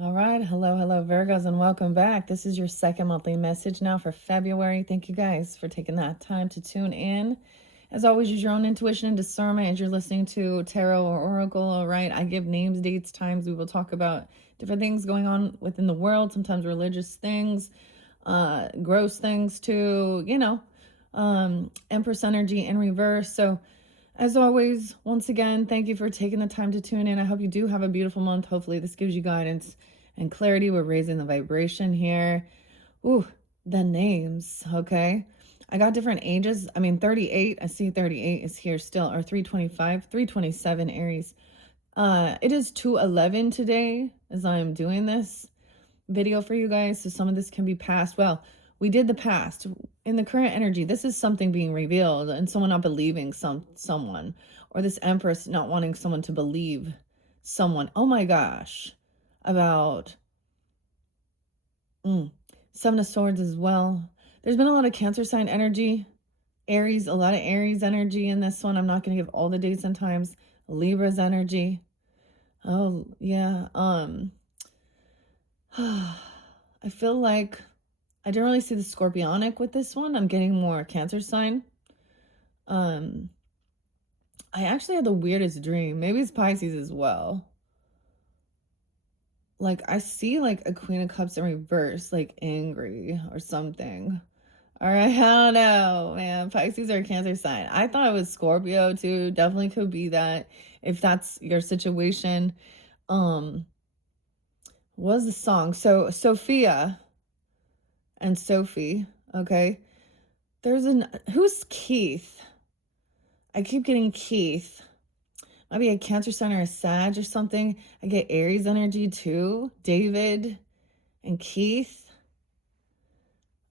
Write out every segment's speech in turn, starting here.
All right. Hello, Virgos, and welcome back. This is your second monthly message now for February. Thank you guys for taking that time to tune in. As always, use your own intuition and discernment as you're listening to tarot or oracle. All right. I give names, dates, times. We will talk about different things going on within the world, sometimes religious things, gross things too, Empress energy in reverse. So, as always, once again, thank you for taking the time to tune in. I hope you do have a beautiful month. Hopefully, this gives you guidance and clarity. We're raising the vibration here. Ooh, the names, okay? I got different ages. 38. I see 38 is here still, or 325, 327 Aries. It is 211 today as I'm doing this video for you guys. So some of this can be past. Well, we did the past. In the current energy, this is something being revealed and someone not believing someone, or this Empress not wanting someone to believe someone. Oh my gosh. About Seven of Swords as well. There's been a lot of Cancer sign energy. Aries, a lot of Aries energy in this one. I'm not going to give all the dates and times. Libra's energy. Oh, yeah. I feel like I didn't really see the Scorpionic with this one. I'm getting more Cancer sign. I actually had the weirdest dream. Maybe it's Pisces as well. Like, I see like a Queen of Cups in reverse, like angry or something. All right, I don't know, man. Pisces or Cancer sign. I thought it was Scorpio too. Definitely could be that if that's your situation. Was the song so Sophia and Sophie, okay? Who's Keith? I keep getting Keith. Maybe a Cancer sign or a Sag or something. I get Aries energy too. David and Keith.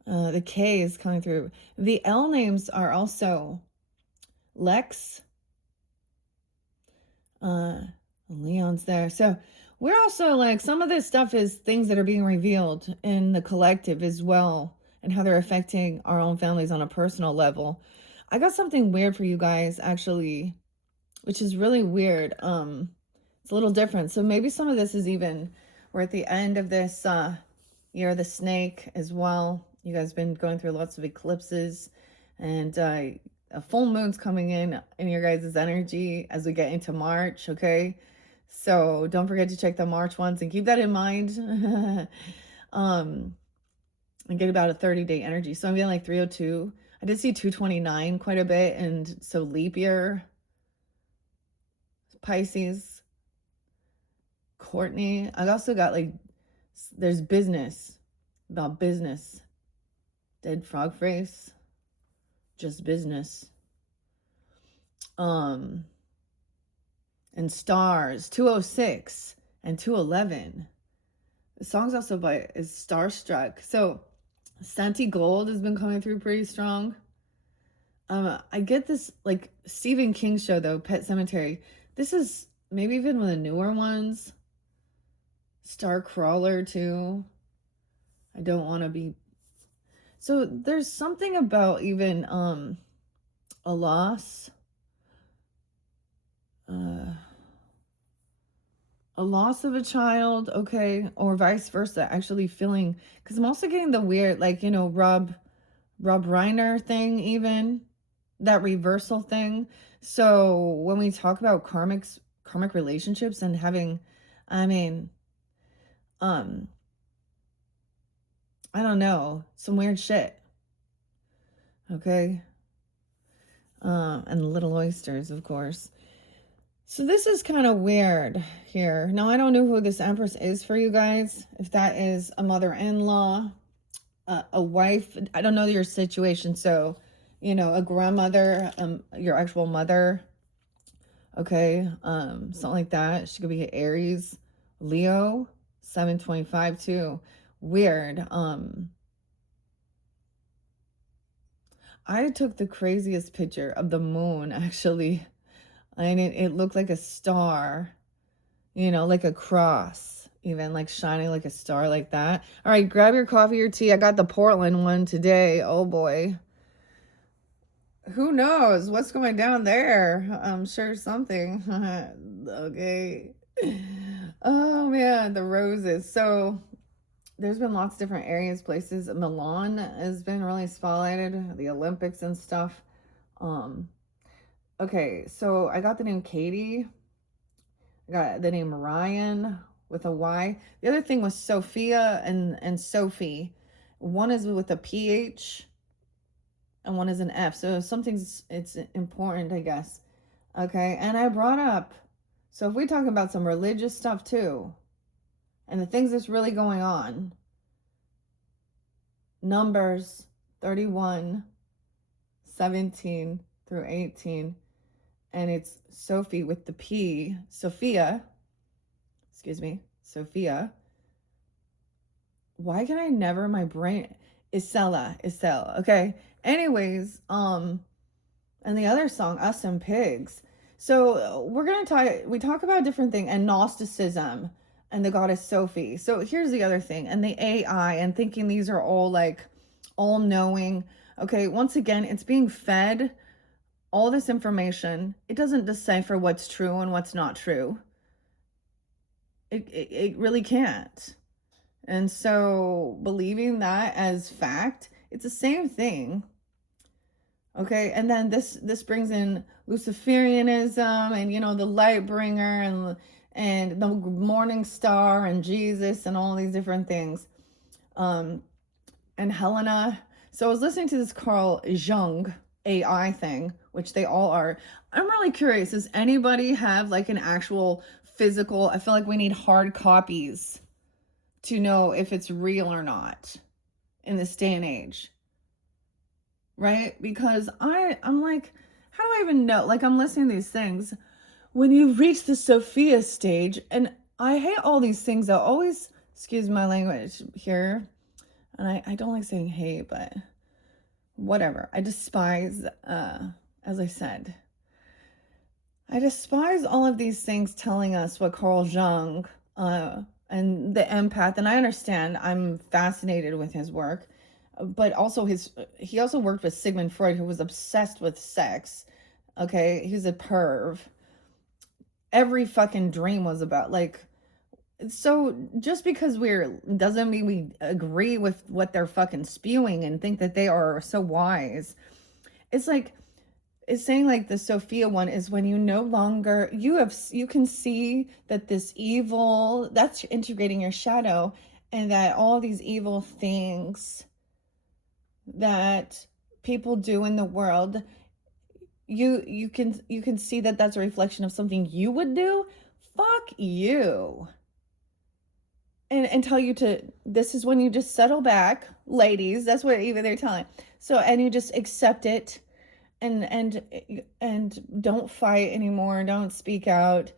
The K is coming through. The L names are also Lex. Leon's there. So we're also like, some of this stuff is things that are being revealed in the collective as well, and how they're affecting our own families on a personal level. I got something weird for you guys, actually, which is really weird. It's a little different. So maybe some of this is even, we're at the end of this year of the snake as well. You guys been going through lots of eclipses, and a full moon's coming in your guys' energy as we get into March, okay? So don't forget to check the March ones and keep that in mind. And get about a 30-day energy. So I'm getting like 302. I did see 229 quite a bit, and so leap year, Pisces, Courtney. I also got like, there's business, about business. Dead frog face, just business. And stars, 206 and 211. The song's also is Starstruck. So Santi Gold has been coming through pretty strong. I get this like Stephen King show though, Pet Cemetery. This is maybe even one of the newer ones. Starcrawler too. I don't want to be. So there's something about even a loss. A loss of a child, okay, or vice versa, actually feeling, because I'm also getting the weird, like, Rob Reiner thing, even that reversal thing. So when we talk about karmic relationships and having, I mean, I don't know, some weird shit, okay, and little oysters, of course. So this is kind of weird here. Now, I don't know who this Empress is for you guys. If that is a mother-in-law, a wife, I don't know your situation. So, a grandmother, your actual mother, okay, something like that. She could be Aries, Leo, 725 too. Weird. I took the craziest picture of the moon, actually. And it looked like a star, like a cross, even like shining like a star like that. All right, grab your coffee or tea. I got the Portland one today. Oh boy. Who knows what's going down there? I'm sure something. Okay. Oh man, the roses. So there's been lots of different areas, places. Milan has been really spotlighted, the Olympics and stuff. Um, okay, so I got the name Katie. I got the name Ryan with a Y. The other thing was Sophia and Sophie. One is with a PH and one is an F. So something's it's important, I guess. Okay, and I brought up. So if we talk about some religious stuff too, and the things that's really going on, Numbers 31, 17 through 18, and it's Sophie with the P, Sophia, excuse me, Sophia. Why can I never, my brain, Isela, okay? Anyways, and the other song, Us and Pigs. So we're going to we talk about a different thing, and Gnosticism and the goddess Sophie. So here's the other thing, and the AI, and thinking these are all like all knowing. Okay, once again, it's being fed all this information. It doesn't decipher what's true and what's not true. It really can't. And so believing that as fact, it's the same thing. Okay, and then this brings in Luciferianism and the light bringer and the morning star and Jesus and all these different things. And Helena. So I was listening to this Carl Jung AI thing, which they all are. I'm really curious, does anybody have like an actual physical, I feel like we need hard copies to know if it's real or not in this day and age. Right? Because I'm like, how do I even know? Like, I'm listening to these things. When you reach the Sophia stage, and I hate all these things that always, excuse my language here, and I don't like saying hate, but whatever. I despise, as I said, I despise all of these things telling us what Carl Jung, and the empath, and I understand, I'm fascinated with his work, but also he also worked with Sigmund Freud, who was obsessed with sex. Okay, he's a perv. Every fucking dream was about like, so just because doesn't mean we agree with what they're fucking spewing and think that they are so wise. It's like, it's saying like the Sophia one is when you no longer, you can see that this evil, that's integrating your shadow, and that all these evil things that people do in the world, you can see that that's a reflection of something you would do. Fuck you. And tell you to, this is when you just settle back, ladies, that's what even they're telling. So, and you just accept it, and don't fight anymore, don't speak out,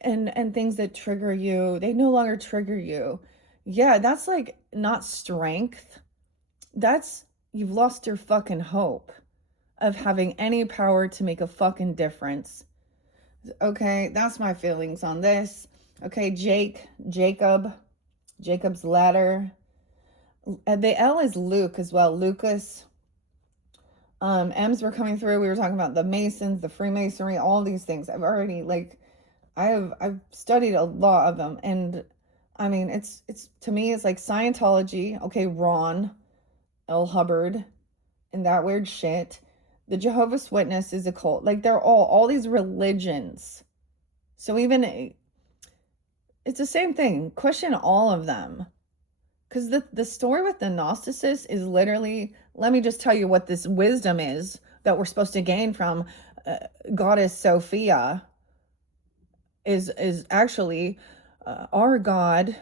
and things that trigger you, they no longer trigger you. Yeah, that's like not strength. That's, you've lost your fucking hope of having any power to make a fucking difference. Okay, that's my feelings on this. Okay, Jacob's ladder. The L is Luke as well, Lucas. M's were coming through. We were talking about the Masons, the Freemasonry, all these things. I've studied a lot of them, and I mean, it's to me, it's like Scientology. Okay, Ron L. Hubbard and that weird shit. The Jehovah's Witness is a cult. Like, they're all these religions. So even, it's the same thing. Question all of them. Because the story with the Gnostics is literally, let me just tell you what this wisdom is that we're supposed to gain from goddess Sophia is actually our God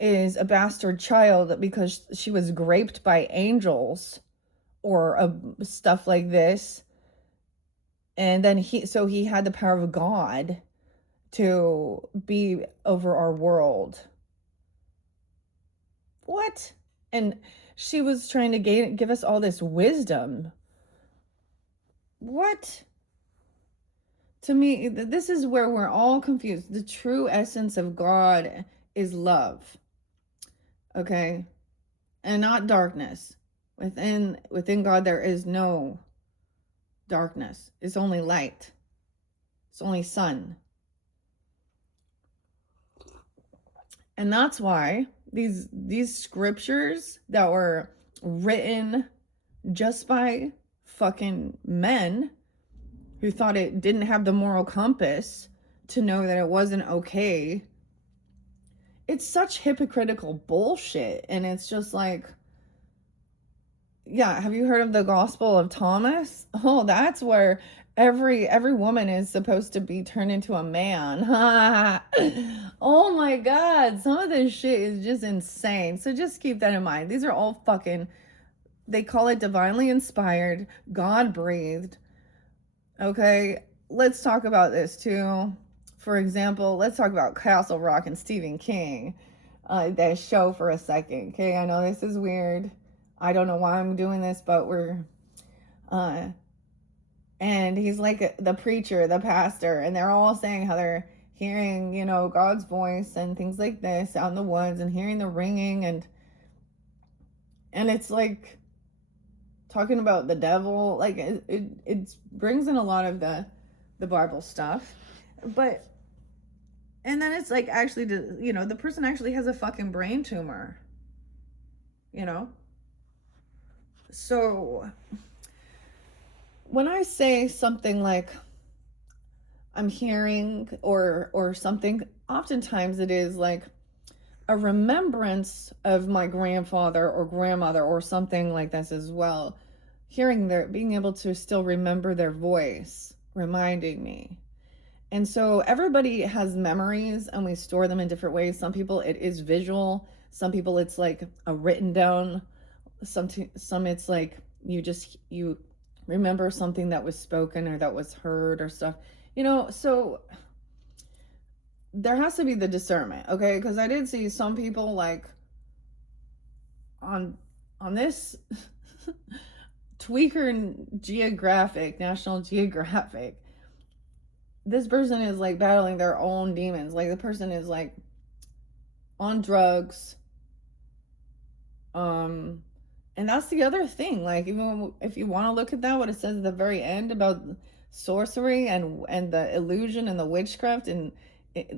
is a bastard child because she was raped by angels or stuff like this. And then he had the power of God to be over our world. What? And she was trying to give us all this wisdom. What? To me, this is where we're all confused. The true essence of God is love. Okay? And not darkness. Within God there is no darkness. It's only light. It's only sun. And that's why these scriptures that were written just by fucking men who thought it didn't have the moral compass to know that it wasn't okay. It's such hypocritical bullshit. And it's just like, yeah, have you heard of the Gospel of Thomas? Oh, that's where every woman is supposed to be turned into a man. Oh my God, some of this shit is just insane. So just keep that in mind. These are all fucking, they call it divinely inspired, God breathed. Okay, let's talk about this too. For example, let's talk about Castle Rock and Stephen King. That show for a second. Okay, I know this is weird. I don't know why I'm doing this, but and he's like the preacher, the pastor, and they're all saying how they're hearing, you know, God's voice and things like this out in the woods and hearing the ringing, and it's like talking about the devil. Like it brings in a lot of the Bible stuff, but and then it's like, actually, you know, the person actually has a fucking brain tumor, you know. So when I say something like I'm hearing or something, oftentimes it is like a remembrance of my grandfather or grandmother or something like this as well. Hearing being able to still remember their voice, reminding me. And so everybody has memories and we store them in different ways. Some people it is visual. Some people it's like a written down. Some it's like you remember something that was spoken or that was heard or stuff. You know, so there has to be the discernment, okay? Because I did see some people like on this tweaker National Geographic, this person is like battling their own demons. Like the person is like on drugs. And that's the other thing. Like, even if you want to look at that, what it says at the very end about sorcery and the illusion and the witchcraft and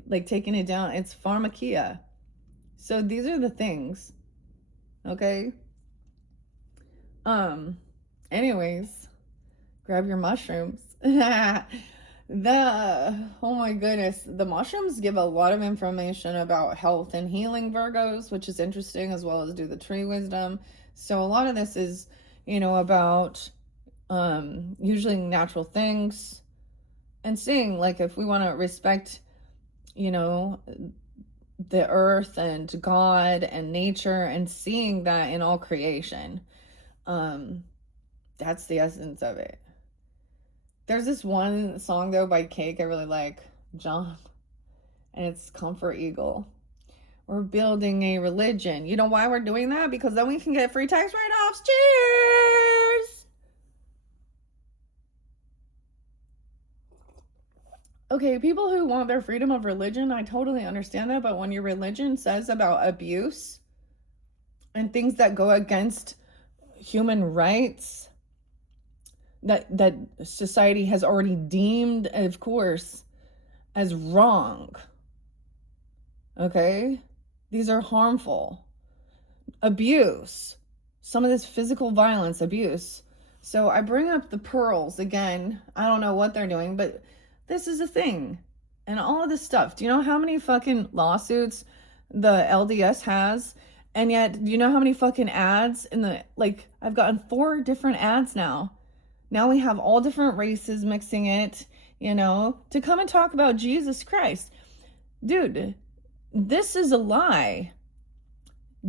like taking it down, it's pharmakia. So these are the things. Okay. Anyways, grab your mushrooms. Oh my goodness, the mushrooms give a lot of information about health and healing, Virgos, which is interesting, as well as do the tree wisdom. So a lot of this is, you know, about usually natural things and seeing, like, if we want to respect, you know, the earth and God and nature and seeing that in all creation. That's the essence of it. There's this one song though by Cake I really like, John, and it's Comfort Eagle. We're building a religion. You know why we're doing that? Because then we can get free tax write-offs. Cheers! Okay, people who want their freedom of religion, I totally understand that, but when your religion says about abuse and things that go against human rights that society has already deemed, of course, as wrong, okay? These are harmful. Abuse, some of this physical violence, abuse. So I bring up the pearls again. I don't know what they're doing, but this is a thing. And all of this stuff. Do you know how many fucking lawsuits the LDS has? And yet, do you know how many fucking ads in the, like, I've gotten 4 different ads now. Now we have all different races mixing it, you know, to come and talk about Jesus Christ. Dude, this is a lie.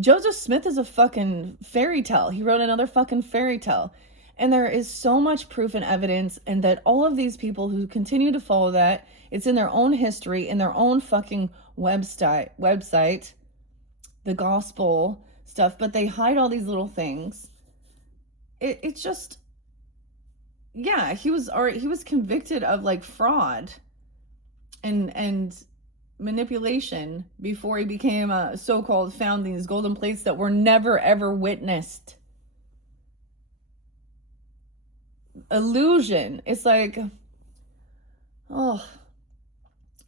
Joseph Smith is a fucking fairy tale. He wrote another fucking fairy tale. And there is so much proof and evidence, and that all of these people who continue to follow that, it's in their own history, in their own fucking website, the gospel stuff, but they hide all these little things. It's just, yeah, he was convicted of like fraud and manipulation before he became a so-called found these golden plates that were never ever witnessed. Illusion. It's like, oh,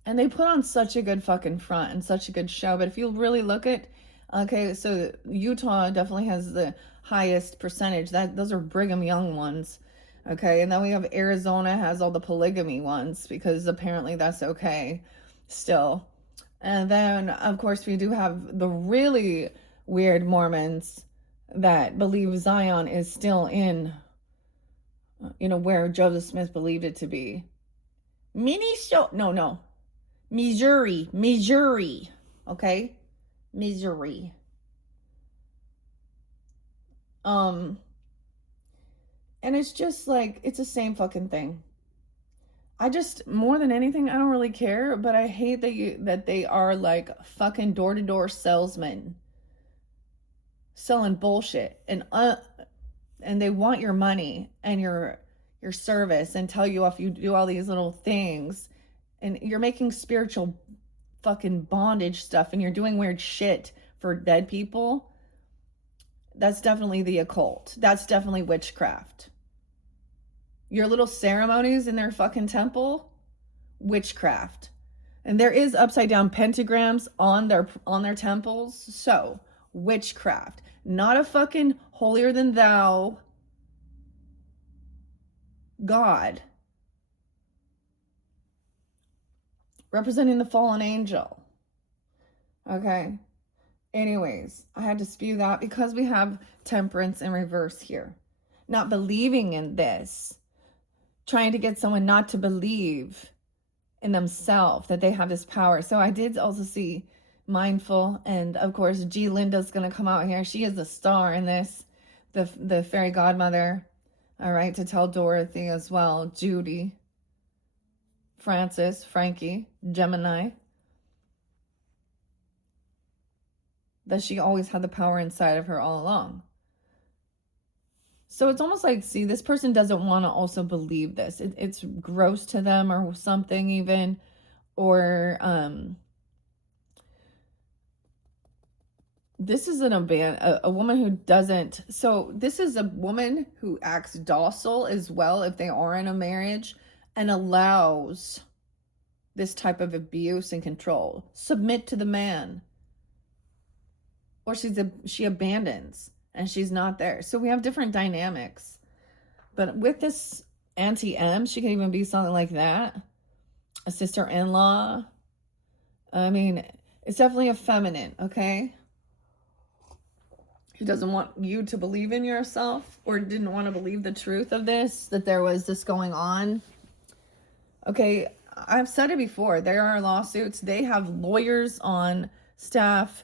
And they put on such a good fucking front and such a good show. But if you really look at, okay, so Utah definitely has the highest percentage. Those are Brigham Young ones. Okay, and then we have Arizona has all the polygamy ones because apparently that's okay still. And then, of course, we do have the really weird Mormons that believe Zion is still in, where Joseph Smith believed it to be. No. Missouri. Okay? Missouri. And it's just like, it's the same fucking thing. I just, more than anything, I don't really care, but I hate that they are like fucking door-to-door salesmen selling bullshit, and they want your money and your service and tell you if you do all these little things, and you're making spiritual fucking bondage stuff, and you're doing weird shit for dead people. That's definitely the occult. That's definitely witchcraft. Your little ceremonies in their fucking temple, witchcraft. And there is upside down pentagrams on their temples, so witchcraft. Not a fucking holier than thou God representing the fallen angel. Okay. Anyways, I had to spew that because we have temperance in reverse here. Not believing in this. Trying to get someone not to believe in themselves, that they have this power. So I did also see Mindful, and of course G. Linda's gonna come out here. She is the star in this, the fairy godmother. All right, to tell Dorothy as well, Judy, Francis, Frankie, Gemini, that she always had the power inside of her all along. So it's almost like, see, this person doesn't want to also believe this. It's gross to them or something even, or this is a woman who doesn't, so this is a woman who acts docile as well if they are in a marriage and allows this type of abuse and control. Submit to the man. Or she abandons and she's not there. So we have different dynamics. But with this Auntie M, she can even be something like that. A sister-in-law. I mean, it's definitely a feminine, okay? Who doesn't want you to believe in yourself or didn't want to believe the truth of this, that there was this going on. Okay, I've said it before. There are lawsuits. They have lawyers on staff.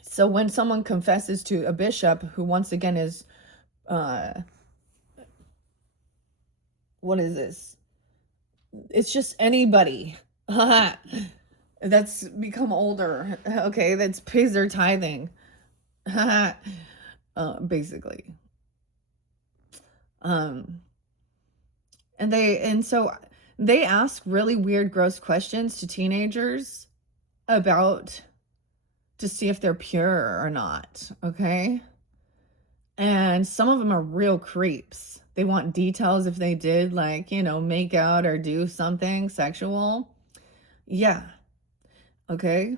So when someone confesses to a bishop, who once again is, what is this? It's just anybody that's become older, okay, that's pays their tithing, basically. And so they ask really weird, gross questions to teenagers about, to see if they're pure or not, okay? And some of them are real creeps. They want details if they did, like, make out or do something sexual. Yeah. Okay?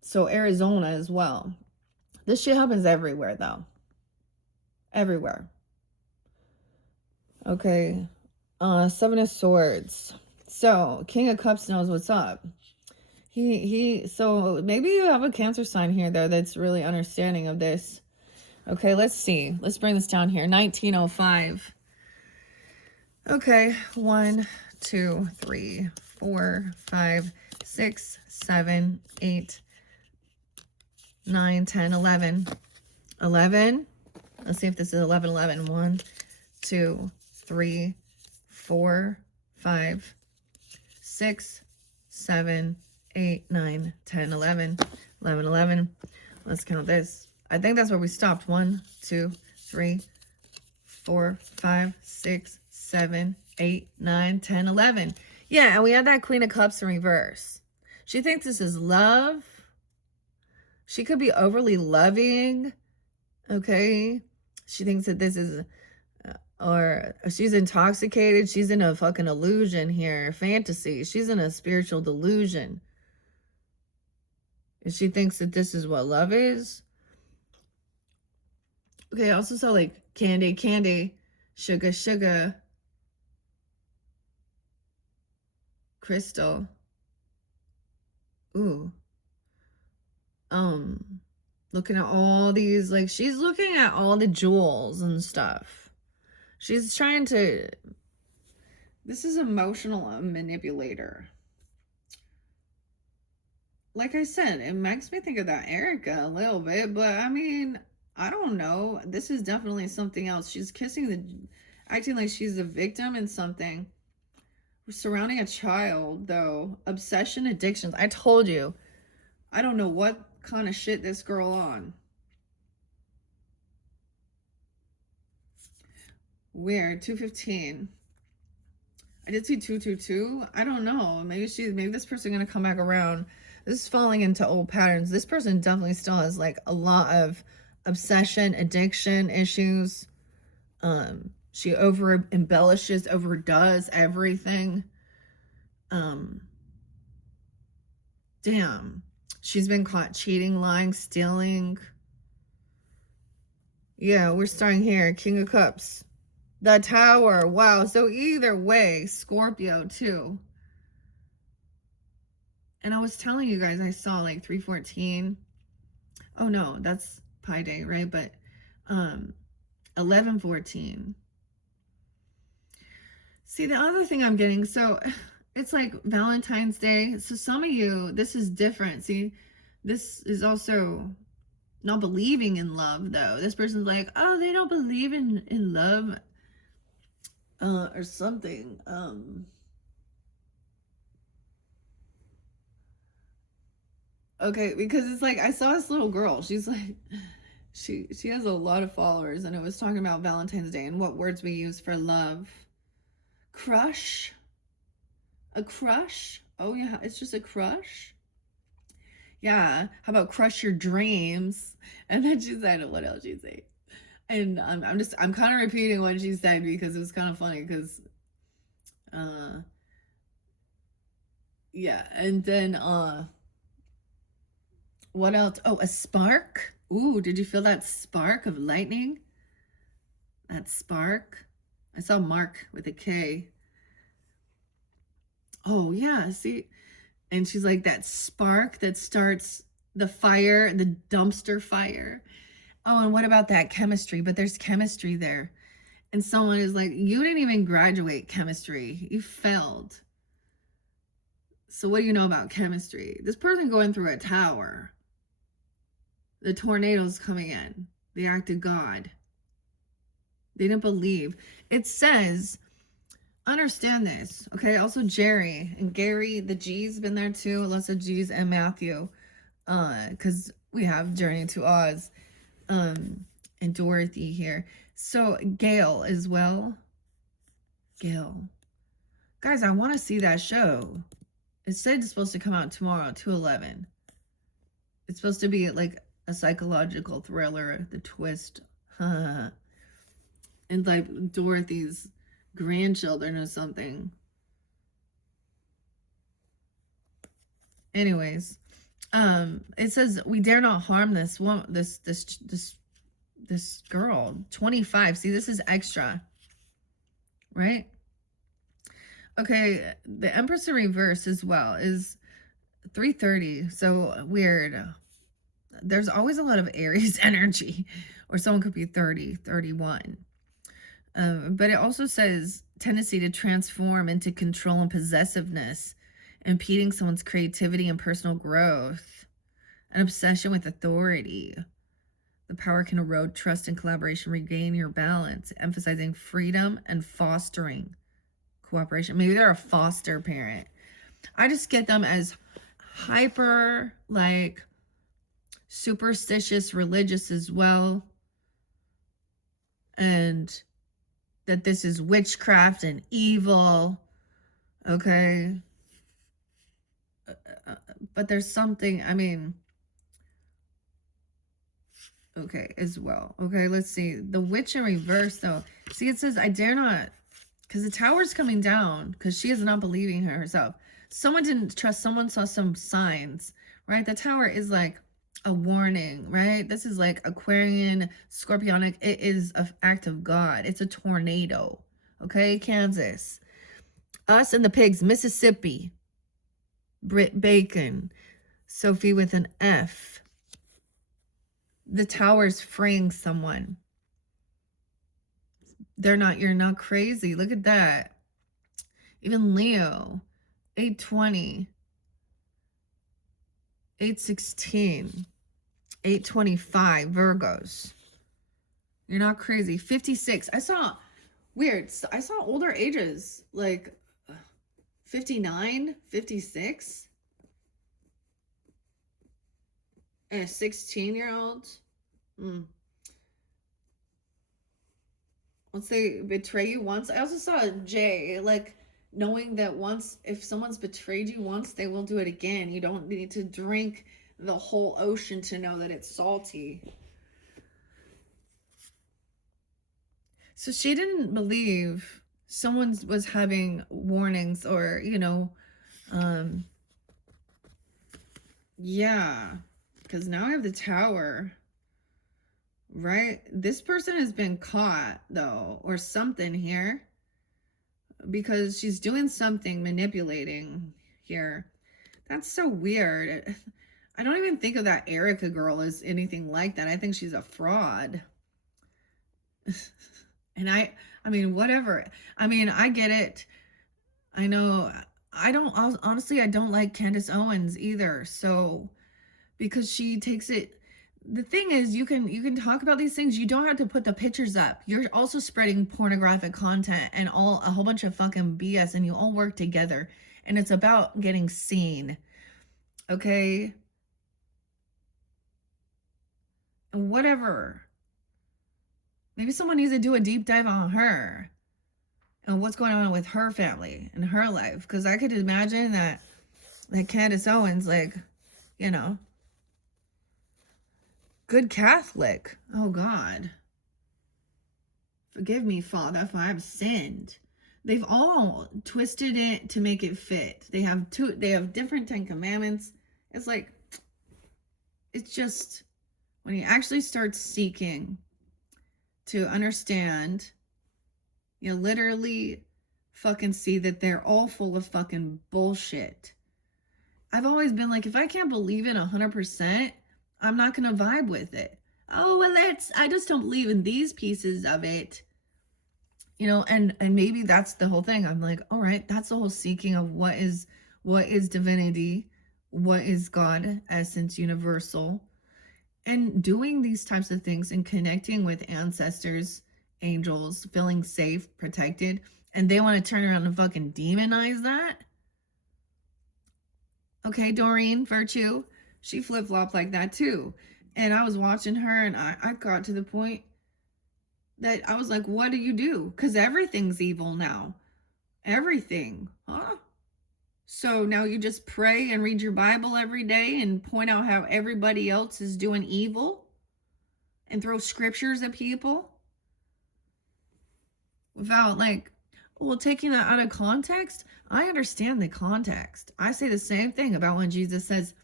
So Arizona as well. This shit happens everywhere, though. Everywhere. Okay. Seven of Swords. So King of Cups knows what's up. So maybe you have a Cancer sign here, though, that's really understanding of this. Okay, let's see. Let's bring this down here. 1905. Okay, 1, 2, 3, 4, 5, 6, 7, 8, 9, 10, 11. 11. Let's see if this is 11, 11. 1, 2, 3, 4, 5, 6, 7, 8, 9, 10, 11. 11, 11. Let's count this. I think that's where we stopped. 1, 2, 3, 4, 5, 6, 7, 8, 9, 10, 11. Yeah, and we have that Queen of Cups in reverse. She thinks this is love. She could be overly loving. Okay. She thinks that this is or she's intoxicated. She's in a fucking illusion here, fantasy. She's in a spiritual delusion. And she thinks that this is what love is. Okay, I also saw like candy, candy, sugar, sugar, crystal. Ooh. Looking at all these, like, she's looking at all the jewels and stuff. She's trying to, this is emotional manipulator. Like I said, it makes me think of that Erica a little bit, but I mean, I don't know. This is definitely something else. She's acting like she's a victim in something. Surrounding a child, though. Obsession, addictions. I told you. I don't know what kind of shit this girl on. Weird. 215. I did see 222. I don't know. Maybe this person gonna come back around. This is falling into old patterns. This person definitely still has like a lot of obsession, addiction issues. She over embellishes, overdoes everything. Damn. She's been caught cheating, lying, stealing. Yeah, we're starting here. King of Cups. The Tower. Wow. So either way, Scorpio too. And I was telling you guys, I saw like 314. Oh no, that's Pi Day, right? But 1114. See, the other thing I'm getting, so it's like Valentine's Day. So some of you, this is different. See, this is also not believing in love, though. This person's like, oh, they don't believe in love or something. Okay, because it's like I saw this little girl. She's like, she has a lot of followers, and it was talking about Valentine's Day and what words we use for love. Crush. A crush? Oh yeah, it's just a crush. Yeah. How about crush your dreams? And then she said, what else she say? And I'm kind of repeating what she said because it was kind of funny because, yeah. And then, what else? Oh, a spark. Ooh, did you feel that spark of lightning? That spark. I saw Mark with a K. Oh yeah, see, and she's like that spark that starts the fire, the dumpster fire. Oh, and what about that chemistry? But there's chemistry there. And someone is like, you didn't even graduate chemistry. You failed. So what do you know about chemistry? This person going through a tower. The tornado's coming in. The act of God. They didn't believe. It says, understand this, okay? Also Jerry and Gary, the G's been there too. Lots of G's and Matthew. Because we have Journey to Oz. And Dorothy here. So Gail as well. Gail. Guys, I want to see that show. It said it's supposed to come out tomorrow, 2/11. It's supposed to be like a psychological thriller, the twist. And like Dorothy's grandchildren or something. Anyways, it says we dare not harm this woman, this girl, 25. See, this is extra, right? Okay, the Empress in reverse as well is 330. So weird. There's always a lot of Aries energy, or someone could be 30, 31. But it also says tendency to transform into control and possessiveness, impeding someone's creativity and personal growth, an obsession with authority. The power can erode trust and collaboration, regain your balance, emphasizing freedom and fostering cooperation. Maybe they're a foster parent. I just get them as hyper, like, superstitious, religious as well. And that this is witchcraft and evil. Okay. But there's something, I mean, Okay, as well. Okay, let's see. The witch in reverse, though. See, it says, I dare not, because the tower's coming down, because she is not believing herself. Someone didn't trust, someone saw some signs, right? The tower is like a warning, right? This is like Aquarian, Scorpionic. It is an act of God. It's a tornado, okay? Kansas. Us and the Pigs, Mississippi. Britt Bacon. Sophie with an F. The tower's freeing someone. You're not crazy. Look at that. Even Leo, 820, 816, 825, Virgos. You're not crazy. 56. I saw older ages, like 59, 56. And a 16-year-old. Once they betray you once. I also saw a J, like knowing that once, if someone's betrayed you once, they will do it again. You don't need to drink the whole ocean to know that it's salty. So she didn't believe someone was having warnings or, yeah. Because now I have the tower, right? This person has been caught, though, or something here. Because she's doing something, manipulating here. That's so weird. I don't even think of that Erica girl as anything like that. I think she's a fraud. And I mean, whatever. I mean, I get it. I know. I don't like Candace Owens either. So, because she takes it, the thing is, you can talk about these things. You don't have to put the pictures up. You're also spreading pornographic content and a whole bunch of fucking BS, and you all work together. And it's about getting seen. Okay? Whatever. Maybe someone needs to do a deep dive on her and what's going on with her family and her life. Because I could imagine that Candace Owens, good Catholic. Oh, God. Forgive me, Father, if I have sinned. They've all twisted it to make it fit. They have different 10 commandments. It's just, when you actually start seeking to understand, you literally fucking see that they're all full of fucking bullshit. I've always been like, if I can't believe it 100%, I'm not going to vibe with it. Oh, well, I just don't believe in these pieces of it. And maybe that's the whole thing. I'm like, all right, that's the whole seeking of what is divinity, what is God, essence, universal, and doing these types of things and connecting with ancestors, angels, feeling safe, protected, and they want to turn around and fucking demonize that. Okay, Doreen Virtue, she flip-flopped like that too. And I was watching her, and I got to the point that I was like, what do you do? Because everything's evil now. Everything. Huh? So now you just pray and read your Bible every day and point out how everybody else is doing evil and throw scriptures at people without taking that out of context. I understand the context. I say the same thing about when Jesus says,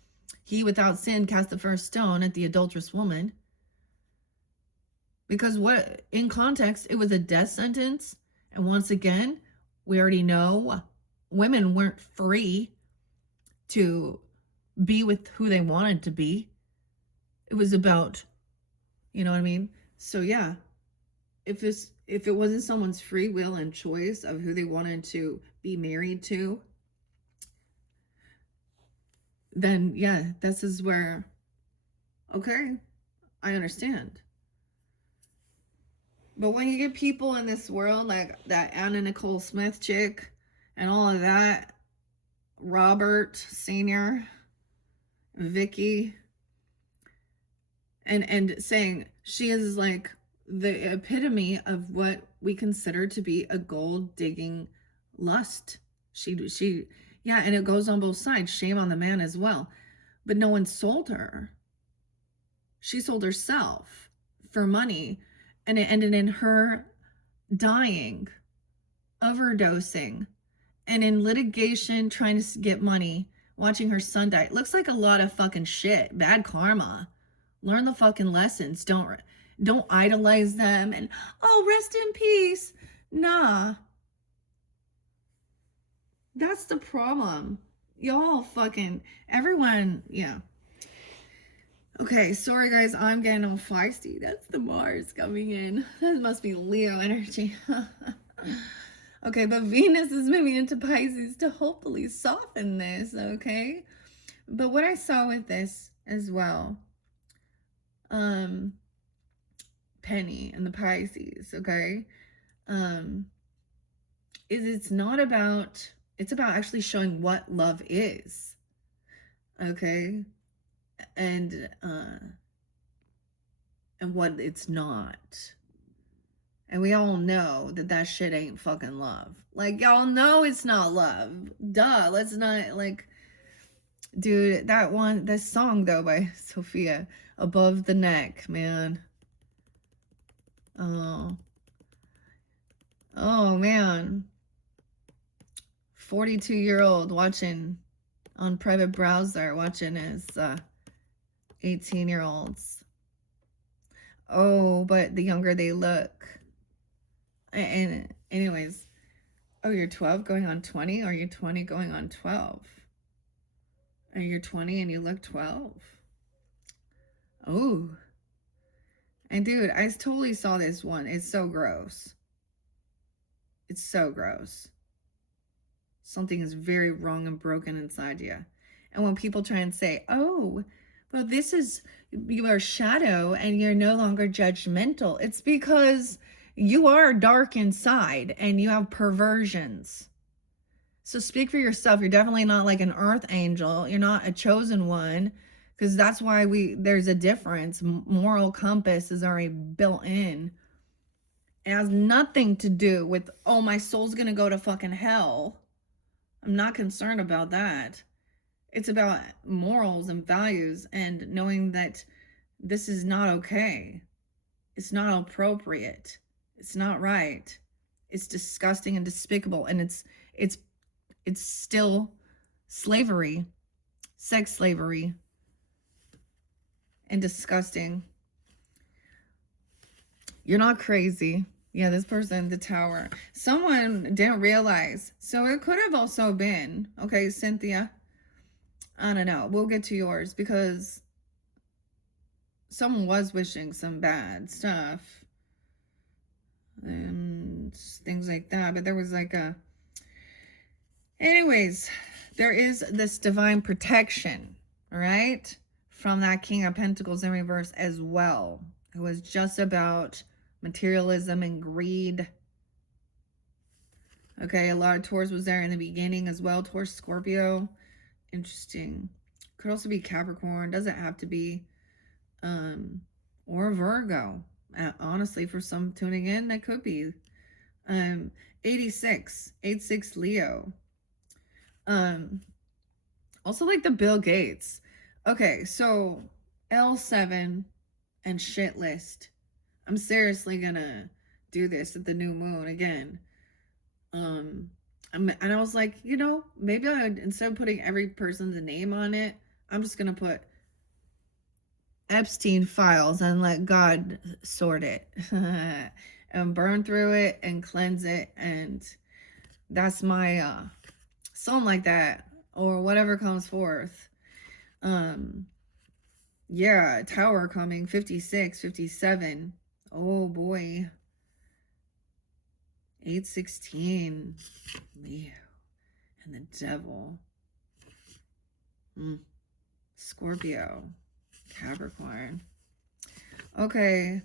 he without sin cast the first stone at the adulterous woman. Because in context, it was a death sentence. And once again, we already know women weren't free to be with who they wanted to be. It was about, you know what I mean? So yeah, if it wasn't someone's free will and choice of who they wanted to be married to, then yeah, this is where, okay, I understand. But when you get people in this world like that Anna Nicole Smith chick and all of that, Robert Sr., Vicky, and saying she is like the epitome of what we consider to be a gold digging lust. She yeah, and it goes on both sides. Shame on the man as well. But no one sold her. She sold herself for money, and it ended in her dying, overdosing, and in litigation trying to get money, watching her son die. It looks like a lot of fucking shit. Bad karma. Learn the fucking lessons. Don't idolize them and, oh, rest in peace. Nah. That's the problem. Y'all fucking, everyone, yeah. Okay, sorry guys, I'm getting all feisty. That's the Mars coming in. That must be Leo energy. Okay, but Venus is moving into Pisces to hopefully soften this, okay? But what I saw with this as well, Penny and the Pisces, okay, is it's about actually showing what love is, okay? And what it's not. And we all know that shit ain't fucking love. Like, y'all know it's not love. Duh, let's not, like, dude, this song, though, by Sophia, Above the Neck, man. Oh, man. 42-year-old watching on private browser, watching his 18-year-olds. Oh, but the younger they look. And anyways, oh, you're 12 going on 20, or you're 20 going on 12? Or you're 20 and you look 12? Oh. And dude, I totally saw this one. It's so gross. It's so gross. Something is very wrong and broken inside you. And when people try and say, oh, well, this is your shadow and you're no longer judgmental, it's because you are dark inside and you have perversions. So speak for yourself. You're definitely not like an earth angel. You're not a chosen one, because that's why there's a difference. Moral compass is already built in. It has nothing to do with, oh, my soul's going to go to fucking hell. I'm not concerned about that. It's about morals and values and knowing that this is not okay. It's not appropriate. It's not right. It's disgusting and despicable. And it's still slavery, sex slavery, and disgusting. You're not crazy. Yeah, this person, the Tower. Someone didn't realize. So it could have also been, okay, Cynthia, I don't know. We'll get to yours, because someone was wishing some bad stuff and things like that. But there was like anyways, there is this divine protection, all right, from that King of Pentacles in reverse as well. It was just about materialism and greed. Okay, a lot of Taurus was there in the beginning as well. Taurus, Scorpio. Interesting. Could also be Capricorn. Doesn't have to be. Or Virgo. Honestly, for some tuning in, that could be. 86 Leo. Also like the Bill Gates. Okay, so L7 and shit list. I'm seriously gonna do this at the new moon again. And I was like, you know, maybe I would, instead of putting every person's name on it, I'm just gonna put Epstein files and let God sort it and burn through it and cleanse it. And that's my something like that, or whatever comes forth. Yeah, Tower coming, 56, 57. Oh boy. 816. Leo and the Devil. Scorpio. Capricorn. Okay,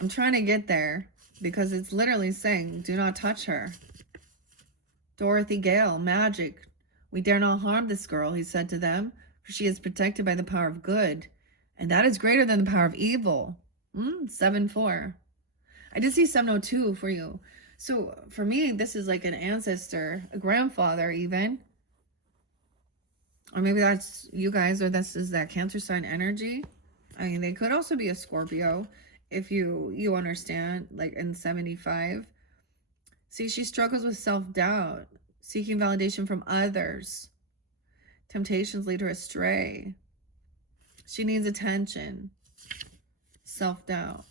I'm trying to get there because it's literally saying, do not touch her. Dorothy Gale, magic. We dare not harm this girl, he said to them, for she is protected by the power of good, and that is greater than the power of evil. 7-4. I did see 702 for you. So for me, this is like an ancestor, a grandfather even. Or maybe that's you guys, or this is that Cancer sign energy. I mean, they could also be a Scorpio, if you understand, like in 75. See, she struggles with self-doubt, seeking validation from others. Temptations lead her astray. She needs attention, self-doubt.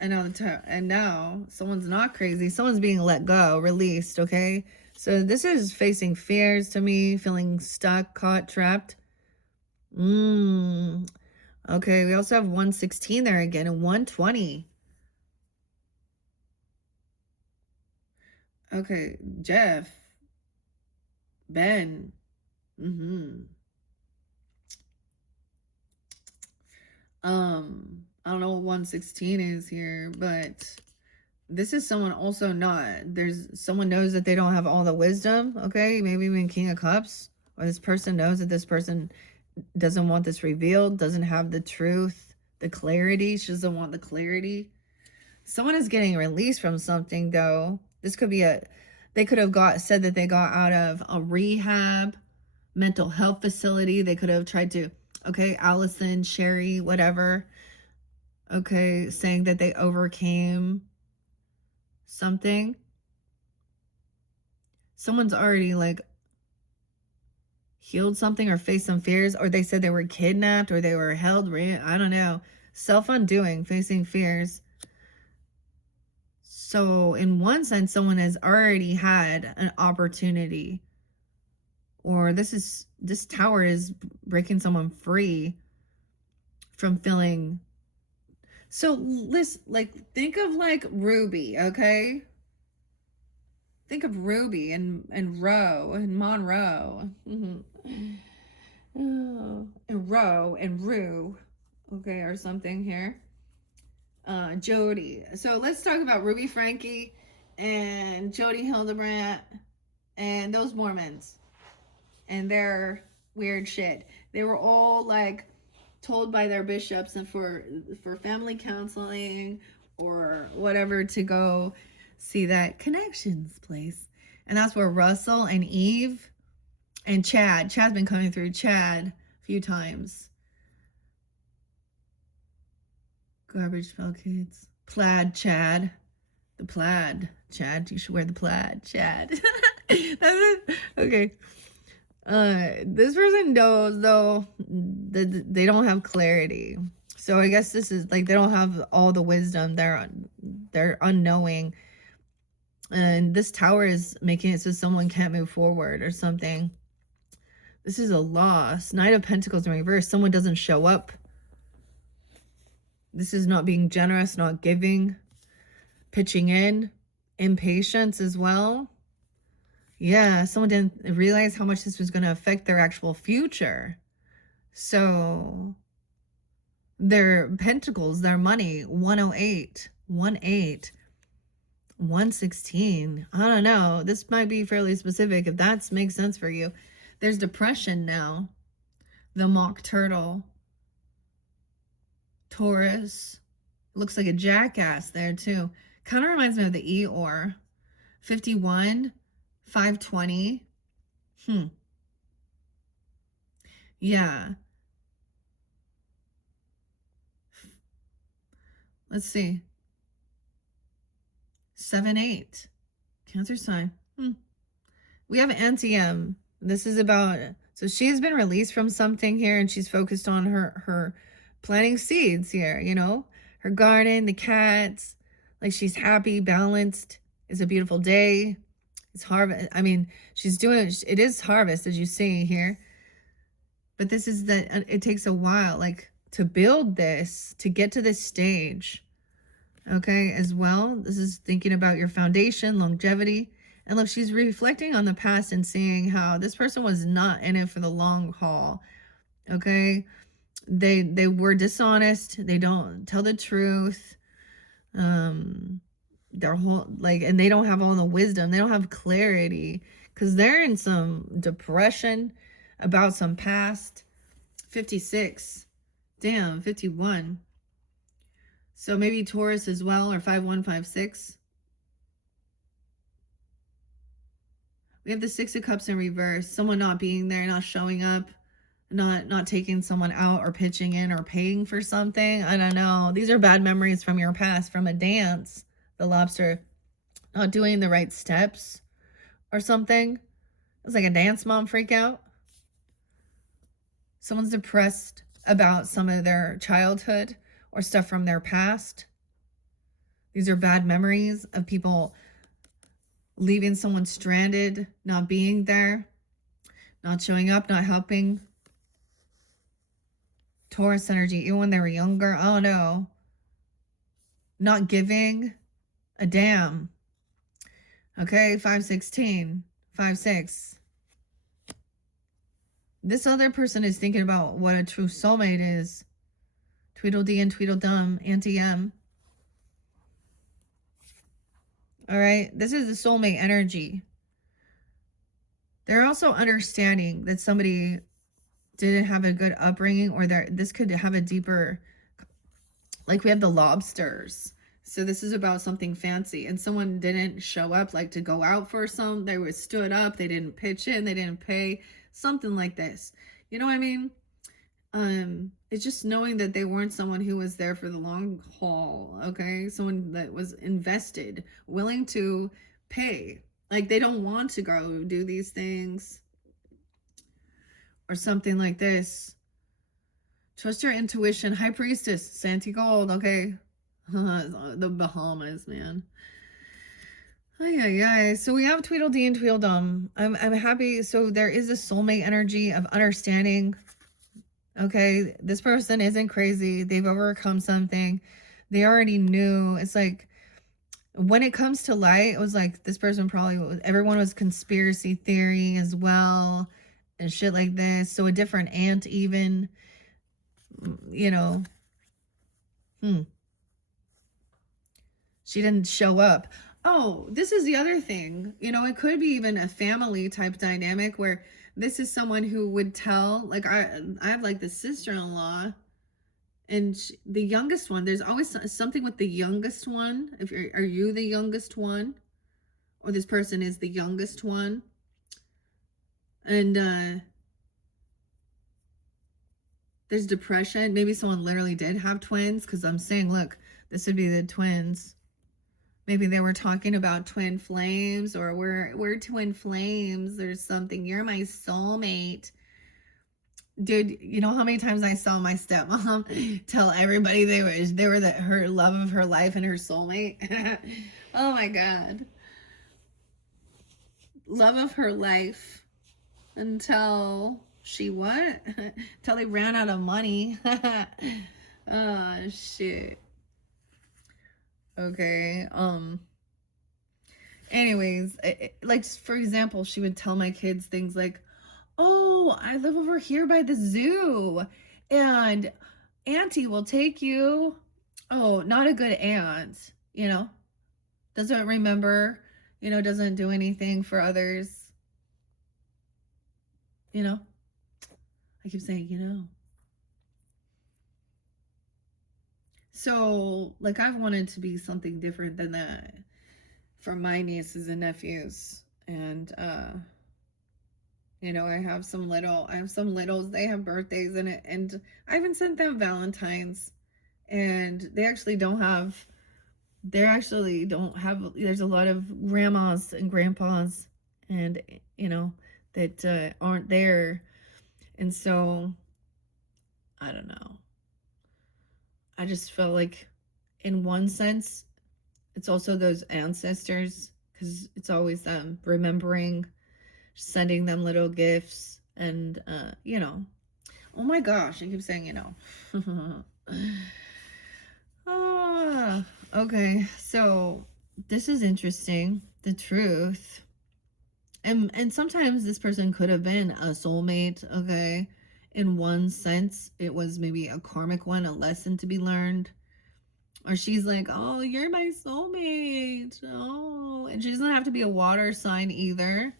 And now someone's not crazy. Someone's being let go, released, okay? So this is facing fears to me, feeling stuck, caught, trapped. Okay, we also have 116 there again and 120. Okay, Jeff, Ben. I don't know what 116 is here, but this is someone also someone knows that they don't have all the wisdom, okay? Maybe even King of Cups, or this person knows that this person doesn't want this revealed, doesn't have the truth, the clarity. She doesn't want the clarity. Someone is getting released from something, though. This could be they could have said that they got out of a rehab, mental health facility. They could have tried to, okay, Allison, Sherry, whatever, okay, saying that they overcame something. Someone's already like healed something or faced some fears, or they said they were kidnapped or they were held, I don't know. Self-undoing, facing fears. So in one sense, someone has already had an opportunity, or this tower is breaking someone free from feeling. So listen, like, think of like Ruby, okay? Think of Ruby and Roe and Monroe. And Roe and Rue, okay, or something here. Jody. So let's talk about Ruby Frankie and Jody Hildebrandt and those Mormons and their weird shit. They were all like told by their bishops and for family counseling or whatever to go see that Connections place. And that's where Russell and Eve and Chad's been coming through Chad a few times. Garbage Pail Kids. Plaid Chad. The plaid. Chad. You should wear the plaid. Chad. Okay. This person knows, though, that they don't have clarity. So I guess this is like they don't have all the wisdom. They're unknowing. And this tower is making it so someone can't move forward or something. This is a loss. Knight of Pentacles in reverse. Someone doesn't show up. This is not being generous, not giving, pitching in, impatience as well. Yeah, someone didn't realize how much this was going to affect their actual future. So their pentacles, their money, 108, 18, 116. I don't know. This might be fairly specific if that makes sense for you. There's depression now. The Mock Turtle. Taurus. Looks like a jackass there too. Kind of reminds me of the Eeyore. 51, 520. Yeah. Let's see. 7-8. Cancer sign. We have NTM. This is about, so she's been released from something here and she's focused on her planting seeds here, you know, her garden, the cats, like she's happy, balanced. It's a beautiful day. It's harvest. I mean, it is harvest, as you see here. But this is it takes a while, like, to build this, to get to this stage. Okay, as well. This is thinking about your foundation, longevity. And look, she's reflecting on the past and seeing how this person was not in it for the long haul. Okay. They were dishonest. They don't tell the truth. Their whole, like, and they don't have all the wisdom. They don't have clarity because they're in some depression about some past. 56. Damn, 51. So maybe Taurus as well, or 5156. We have the Six of Cups in reverse. Someone not being there, not showing up. not taking someone out or pitching in or paying for something. I don't know. These are bad memories from your past, from a dance. The lobster not doing the right steps or something. It's like a dance mom freak out. Someone's depressed about some of their childhood or stuff from their past. These are bad memories of people leaving someone stranded, not being there, not showing up, not helping. Taurus energy, even when they were younger. Oh no. Not giving a damn. Okay, 516, 5-6. This other person is thinking about what a true soulmate is. Tweedledee and Tweedledum, Auntie M. All right, this is the soulmate energy. They're also understanding that somebody didn't have a good upbringing, or this could have a deeper, like we have the lobsters. So this is about something fancy, and someone didn't show up, like to go out for some. They were stood up. They didn't pitch in. They didn't pay. Something like this. You know what I mean? It's just knowing that they weren't someone who was there for the long haul. Okay, someone that was invested, willing to pay. Like they don't want to go do these things or something like this. Trust your intuition. High Priestess, Santi Gold. Okay. The Bahamas, man. Ay. So we have Tweedledee and Tweedledum. I'm happy. So there is a soulmate energy of understanding. Okay, this person isn't crazy. They've overcome something. They already knew. It's like when it comes to light, it was like this person probably, everyone was conspiracy theory as well and shit like this. So a different aunt even, you know. She didn't show up. Oh, this is the other thing. You know, it could be even a family type dynamic where this is someone who would tell, like I have like the sister-in-law and the youngest one. There's always something with the youngest one. Are you the youngest one? Or this person is the youngest one? And there's depression. Maybe someone literally did have twins, because I'm saying, look, this would be the twins. Maybe they were talking about twin flames, or we're twin flames or something. You're my soulmate. Dude, you know how many times I saw my stepmom tell everybody they were her love of her life and her soulmate? Oh my God. Love of her life until she what? Until they ran out of money. Oh shit. Okay. Anyways, like for example, she would tell my kids things like, "Oh, I live over here by the zoo, and Auntie will take you." Oh, not a good aunt, you know. Doesn't remember, you know, doesn't do anything for others. You know. I keep saying, you know. So, like, I've wanted to be something different than that for my nieces and nephews. And, you know, I have some littles, they have birthdays in it. And I haven't sent them Valentine's. And they actually don't have, there's a lot of grandmas and grandpas and, you know, that aren't there. And so, I don't know. I just felt like in one sense, it's also those ancestors, because it's always them remembering, sending them little gifts, and, you know. Oh my gosh, I keep saying, you know. Okay, so this is interesting. The truth. And sometimes this person could have been a soulmate, okay? In one sense, it was maybe a karmic one, a lesson to be learned. Or she's like, oh, you're my soulmate. Oh, and she doesn't have to be a water sign either.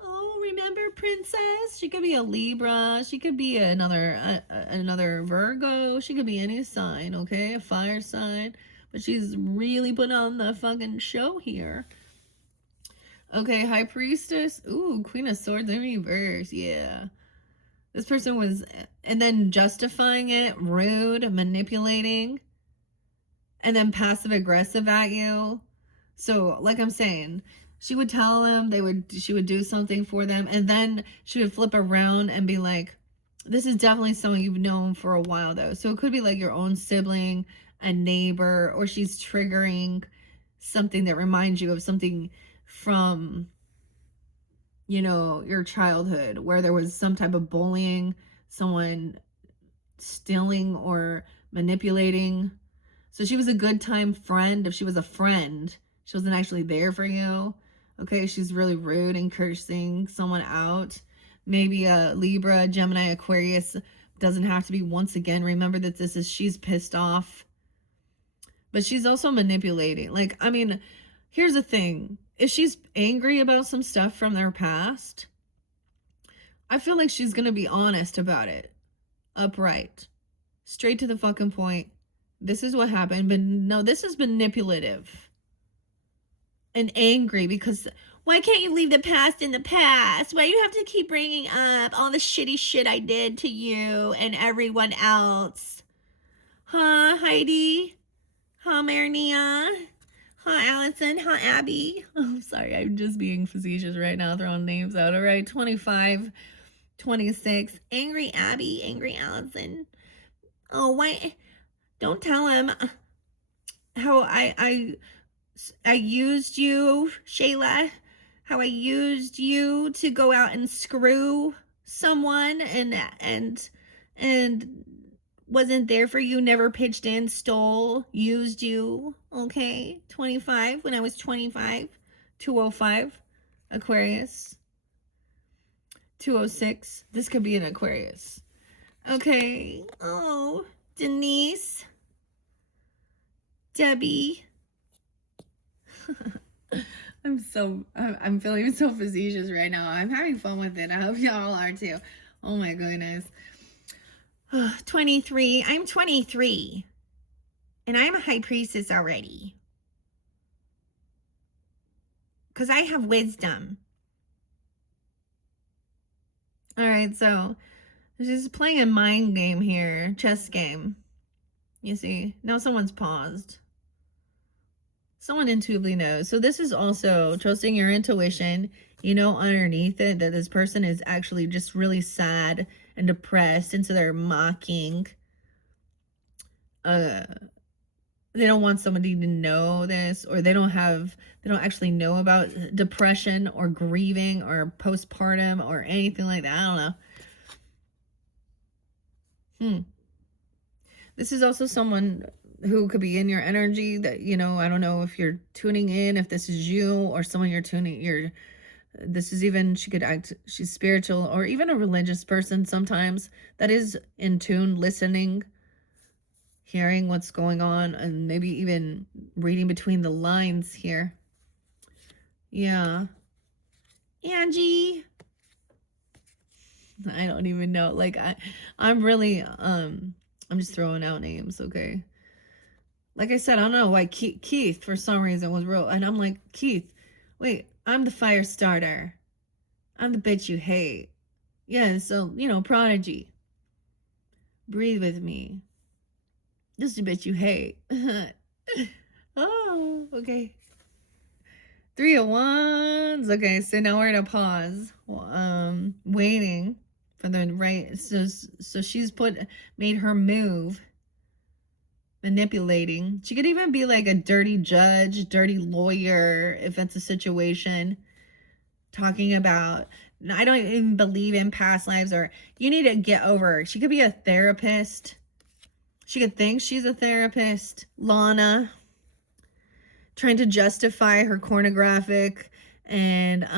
Oh, remember, princess? She could be a Libra. She could be another Virgo. She could be any sign, okay? A fire sign. But she's really put on the fucking show here. Okay, High Priestess. Ooh, Queen of Swords in reverse. Yeah. This person was, and then justifying it, rude, manipulating, and then passive aggressive at you. So, like I'm saying, she would tell them she would do something for them, and then she would flip around and be like, this is definitely someone you've known for a while though. So it could be like your own sibling, a neighbor, or she's triggering something that reminds you of something from, you know, your childhood where there was some type of bullying, someone stealing or manipulating. So she was a good time friend. If she was a friend, she wasn't actually there for you. Okay, she's really rude and cursing someone out. Maybe a Libra, Gemini, Aquarius. Doesn't have to be. Once again, remember that she's pissed off. But she's also manipulating. Like, I mean, here's the thing. If she's angry about some stuff from their past, I feel like she's going to be honest about it. Upright. Straight to the fucking point. This is what happened. But no, this is manipulative. And angry because why can't you leave the past in the past? Why do you have to keep bringing up all the shitty shit I did to you and everyone else? Huh, Heidi? Huh, Marnia? Huh, Allison? Huh, Abby? I'm sorry, I'm just being facetious right now, throwing names out. All right, 25, 26. Angry Abby, angry Allison. Oh, why? Don't tell him how I used you, Shayla. How I used you to go out and screw someone and wasn't there for you, never pitched in, stole, used you. Okay, 25 when I was 25, 205, Aquarius, 206. This could be an Aquarius. Okay. Oh, Denise, Debbie. I'm feeling so facetious right now. I'm having fun with it. I hope y'all are too. Oh my goodness. 23. I'm 23. And I'm a high priestess already. Because I have wisdom. Alright, so she's playing a mind game here. Chess game. You see? Now someone's paused. Someone intuitively knows. So this is also trusting your intuition. You know underneath it that this person is actually just really sad and depressed. And so they're mocking. They don't want somebody to know this. Or they don't actually know about depression or grieving or postpartum or anything like that. I don't know. This is also someone who could be in your energy that, you know, I don't know if you're tuning in, if this is you or someone you're tuning, this is even, she's spiritual or even a religious person sometimes that is in tune, listening, hearing what's going on, and maybe even reading between the lines here. Yeah. Angie. I don't even know. Like, I'm really, I'm just throwing out names, okay? Like I said, I don't know why Keith for some reason was real. And I'm like, Keith, wait, I'm the fire starter. I'm the bitch you hate. Yeah, so, you know, prodigy. Breathe with me. This is the bitch you hate. Oh, okay. 3 of Wands. Okay, so now we're in a pause. Waiting for the right. So she's made her move. Manipulating. She could even be like a dirty judge, dirty lawyer, if it's a situation. Talking about, I don't even believe in past lives, or you need to get over her. She could be a therapist. She could think she's a therapist. Lana. Trying to justify her pornographic and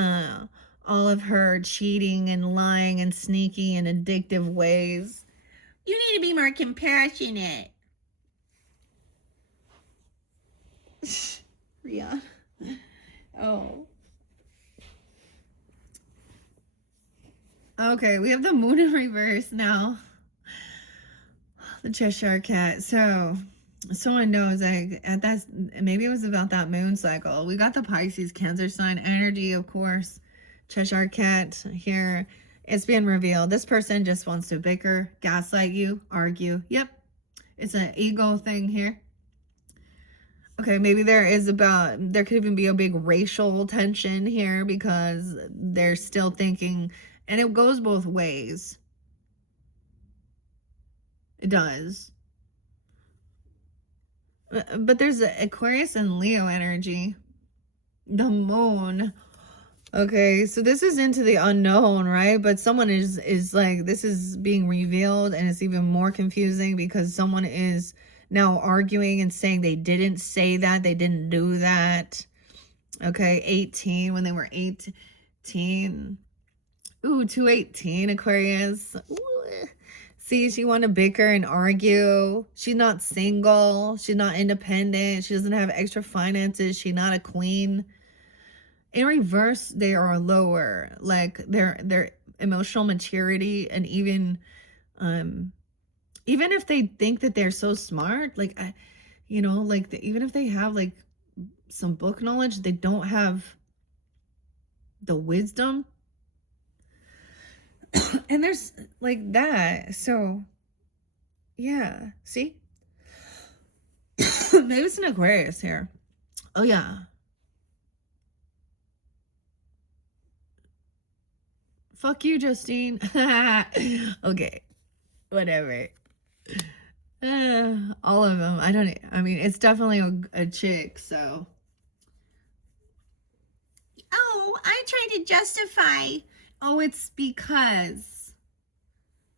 all of her cheating and lying and sneaky and addictive ways. You need to be more compassionate. Rihanna. Oh. Okay, we have the moon in reverse now. The Cheshire Cat. So, someone knows, like, maybe it was about that moon cycle. We got the Pisces, Cancer sign energy, of course. Cheshire Cat here. It's being revealed. This person just wants to bicker, gaslight you, argue. Yep. It's an ego thing here. Okay, maybe there could even be a big racial tension here because they're still thinking, and it goes both ways. It does. But there's Aquarius and Leo energy. The moon. Okay, so this is into the unknown, right? But someone is like, this is being revealed, and it's even more confusing because someone is now arguing and saying they didn't say that, they didn't do that. Okay, 18, when they were 18. Ooh, 218, Aquarius. Ooh. See, she want to bicker and argue. She's not single. She's not independent. She doesn't have extra finances. She's not a queen. In reverse, they are lower. Like their emotional maturity, and even if they think that they're so smart, like even if they have like some book knowledge, they don't have the wisdom. And there's like that. So yeah, see? Maybe it's an Aquarius here. Oh yeah. Fuck you, Justine. Okay. Whatever. All of them. I mean, it's definitely a chick, so. Oh, I tried to justify. Oh, it's because.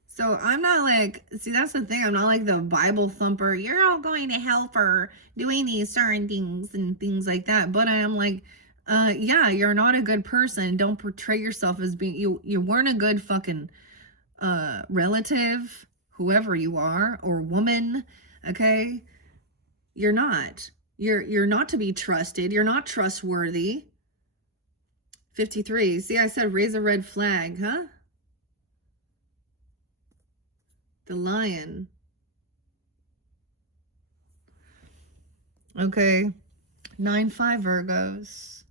So I'm not like, see, that's the thing. I'm not like the Bible thumper. You're all going to hell for doing these certain things and things like that. But I am like, yeah, you're not a good person. Don't portray yourself as being, you weren't a good fucking relative, whoever you are, or woman. Okay. You're not. You're not to be trusted. You're not trustworthy. 53. See, I said raise a red flag, huh? The Lion. Okay. 9-5 Virgos.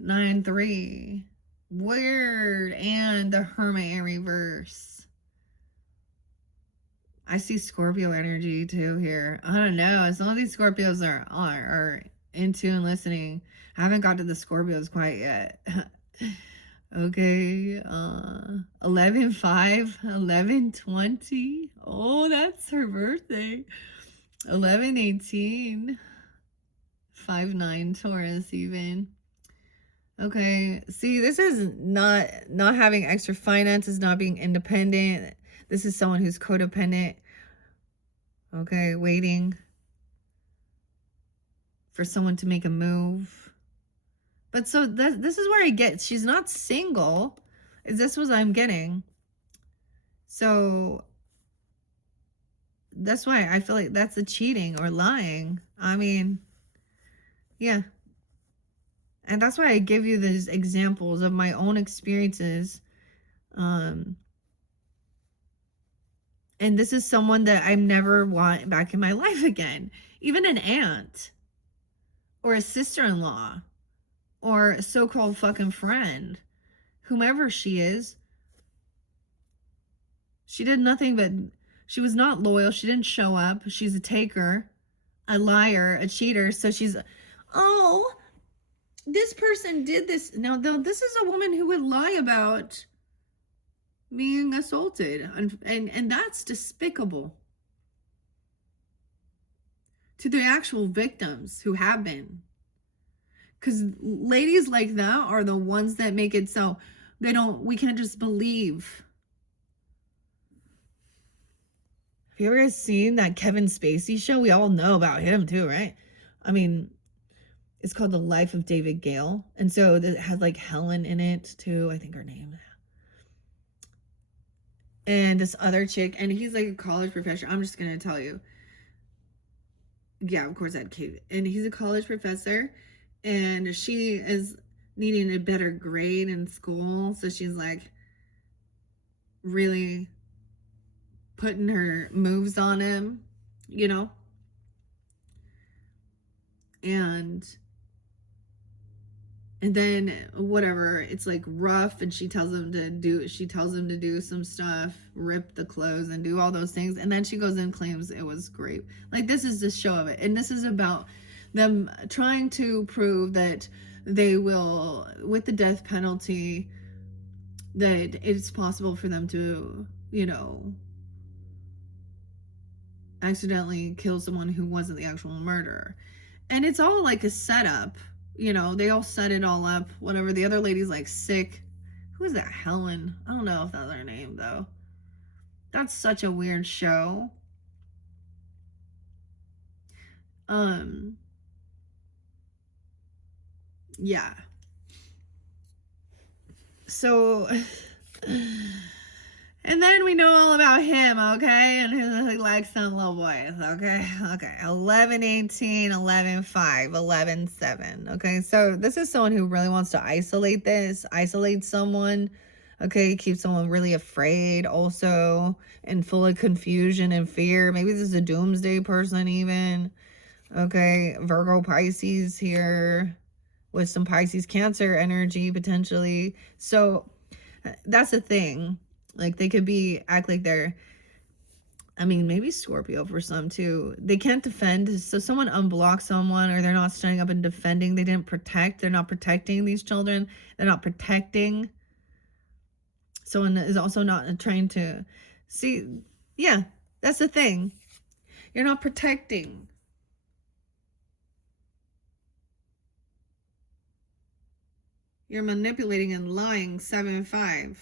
9-3. Weird. And the Hermit in reverse. I see Scorpio energy too here. I don't know. Some of these Scorpios are into and listening. I haven't got to the Scorpios quite yet. Okay. 11-5, 11-20. Oh, that's her birthday. 11-18. 5-9 Taurus even. Okay. See, this is not having extra finances, not being independent. This is someone who's codependent. Okay, waiting for someone to make a move. But so this is where I get, she's not single. Is this what I'm getting? So that's why I feel like that's a cheating or lying. I mean, yeah. And that's why I give you these examples of my own experiences. And this is someone that I never want back in my life again. Even an aunt or a sister-in-law or a so-called fucking friend, whomever she is. She did nothing but, she was not loyal. She didn't show up. She's a taker, a liar, a cheater. So she's, oh, this person did this. Now, this is a woman who would lie about being assaulted, and that's despicable to the actual victims who have been. Because ladies like that are the ones that make it so we can't just believe. Have you ever seen that Kevin Spacey show? We all know about him too, right? I mean, it's called The Life of David Gale. And so it has like Helen in it too, I think her name. And this other chick, and he's like a college professor. I'm just going to tell you. Yeah, of course, that kid. And he's a college professor. And she is needing a better grade in school. So she's like really putting her moves on him, you know? And And then whatever, it's like rough, and she tells him to do some stuff, rip the clothes and do all those things, and then she goes and claims it was great. Like, this is the show of it, and this is about them trying to prove that they will, with the death penalty, that it's possible for them to, accidentally kill someone who wasn't the actual murderer. And it's all like a setup. They all set it all up. Whatever. The other lady's like sick. Who is that? Helen. I don't know if that's her name, though. That's such a weird show. Yeah. So, and then we know all about him, okay? And he likes some little boys, okay? Okay. 11, 18, 11, 5, 11, 7. Okay. So this is someone who really wants to isolate someone. Okay. Keep someone really afraid also, and full of confusion and fear. Maybe this is a doomsday person even. Okay. Virgo Pisces here with some Pisces Cancer energy potentially. So that's the thing. Like, they could act like they're, maybe Scorpio for some too. They can't defend. So someone unblocks someone, or they're not standing up and defending. They didn't protect. They're not protecting these children. They're not protecting. Someone is also not trying to see. Yeah, that's the thing. You're not protecting. You're manipulating and lying. 7-5.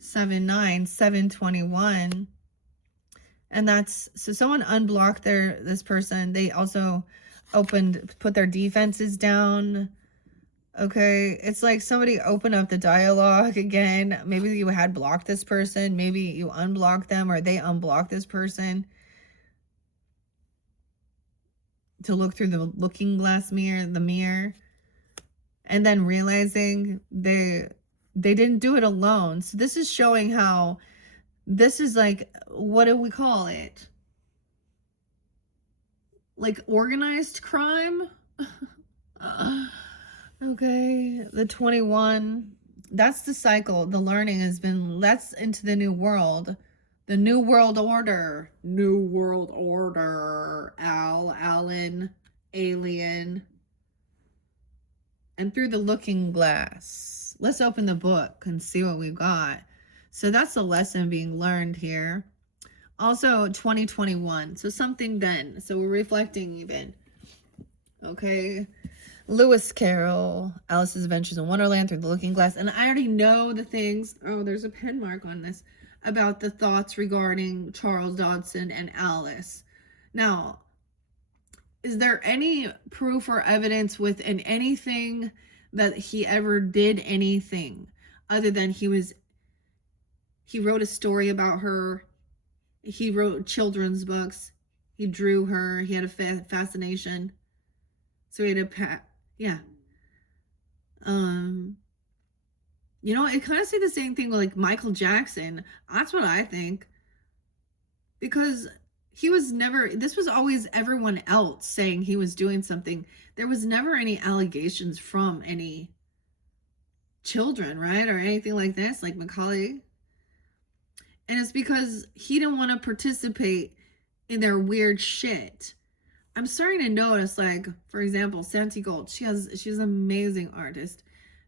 7-9, 7-21. And that's, so someone unblocked this person. They also put their defenses down. Okay. It's like somebody opened up the dialogue again. Maybe you had blocked this person. Maybe you unblocked them, or they unblocked this person to look through the looking glass mirror. And then realizing they didn't do it alone. So this is showing how this is like, what do we call it? Like organized crime? Okay. The 21. That's the cycle. The learning has been, let's into the new world. The new world order. New world order. Alan, alien. And through the looking glass. Let's open the book and see what we've got. So that's the lesson being learned here. Also, 2021. So something then. So we're reflecting even. Okay. Lewis Carroll, Alice's Adventures in Wonderland, Through the Looking Glass. And I already know the things. Oh, there's a pen mark on this. About the thoughts regarding Charles Dodson and Alice. Now, is there any proof or evidence within anything that he ever did anything other than he wrote a story about her? He wrote children's books. He drew her. He had a fascination. So he had yeah. It kind of say the same thing with like Michael Jackson. That's what I think. Because this was always everyone else saying he was doing something. There was never any allegations from any children, right? Or anything like this, like Macaulay. And it's because he didn't want to participate in their weird shit. I'm starting to notice, like, for example, Santi Gold, she's an amazing artist.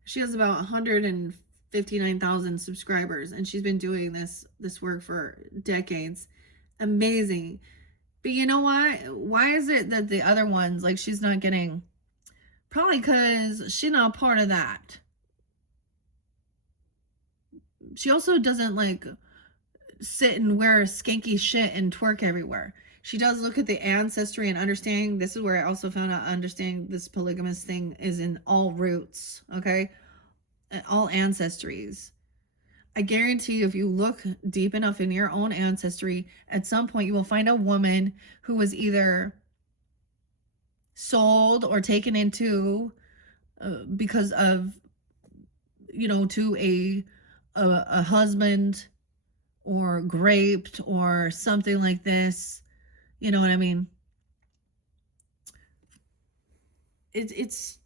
She has about 159,000 subscribers, and she's been doing this work for decades. Amazing. But you know why? Why is it that the other ones, like, she's not getting? Probably because she's not part of that. She also doesn't, like, sit and wear skanky shit and twerk everywhere. She does look at the ancestry and understanding. This is where I also found out understanding this polygamous thing is in all roots, okay? All ancestries. I guarantee you, if you look deep enough in your own ancestry, at some point you will find a woman who was either sold or taken into because of, to a husband, or raped or something like this. You know what I mean? It's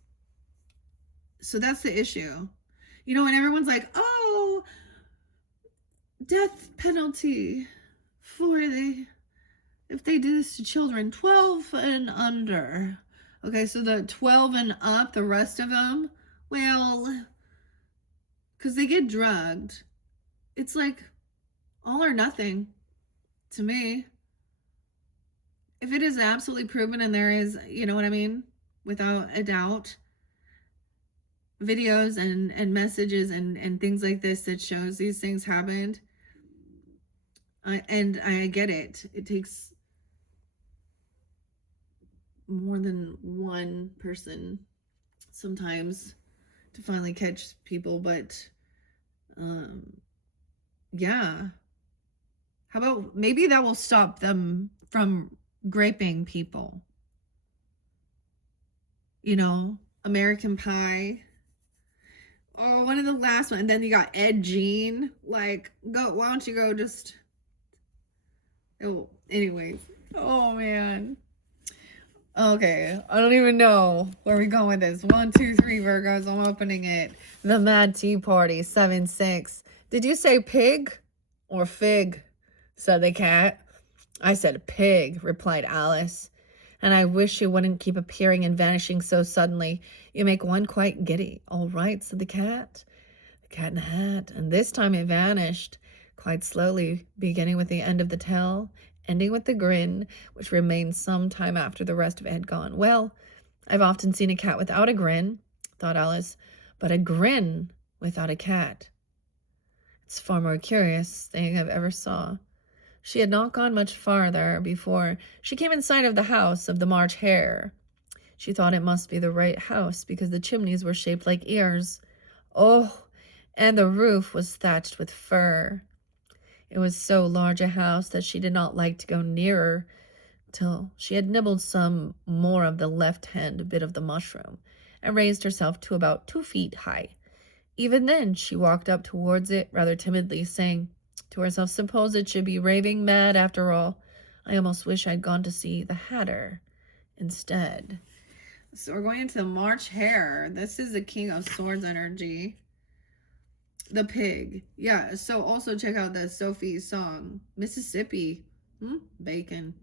So that's the issue. You know, and everyone's like, oh, death penalty for if they do this to children 12 and under. Okay, so the 12 and up, the rest of them, well, because they get drugged. It's like all or nothing to me. If it is absolutely proven and there is, you know what I mean, without a doubt, videos and messages and things like this that shows these things happened, and I get it. It takes more than one person sometimes to finally catch people, but yeah. How about maybe that will stop them from graping people? You know, American Pie. Oh, one of the last one. And then you got Ed Gein. Like, go. Why don't you go just? Oh, anyways. Oh man. Okay, I don't even know where we going with this. 1, 2, 3, Virgos. I'm opening it. The Mad Tea Party, 7-6. Did you say pig or fig? Said the cat. I said pig, replied Alice. And I wish you wouldn't keep appearing and vanishing so suddenly. You make one quite giddy. All right, said the cat. The cat in the hat. And this time it vanished, quite slowly, beginning with the end of the tail, ending with the grin, which remained some time after the rest of it had gone. Well, I've often seen a cat without a grin, thought Alice, but a grin without a cat. It's far more curious thing I've ever saw. She had not gone much farther before she came in sight of the house of the March Hare. She thought it must be the right house because the chimneys were shaped like ears. Oh, and the roof was thatched with fur. It was so large a house that she did not like to go nearer till she had nibbled some more of the left-hand bit of the mushroom and raised herself to about 2 feet high. Even then she walked up towards it rather timidly, saying to herself, suppose it should be raving mad after all. I almost wish I'd gone to see the Hatter instead. So we're going into the March Hare. This is the King of Swords energy. The pig. Yeah, so also check out the Sophie song. Mississippi. Bacon.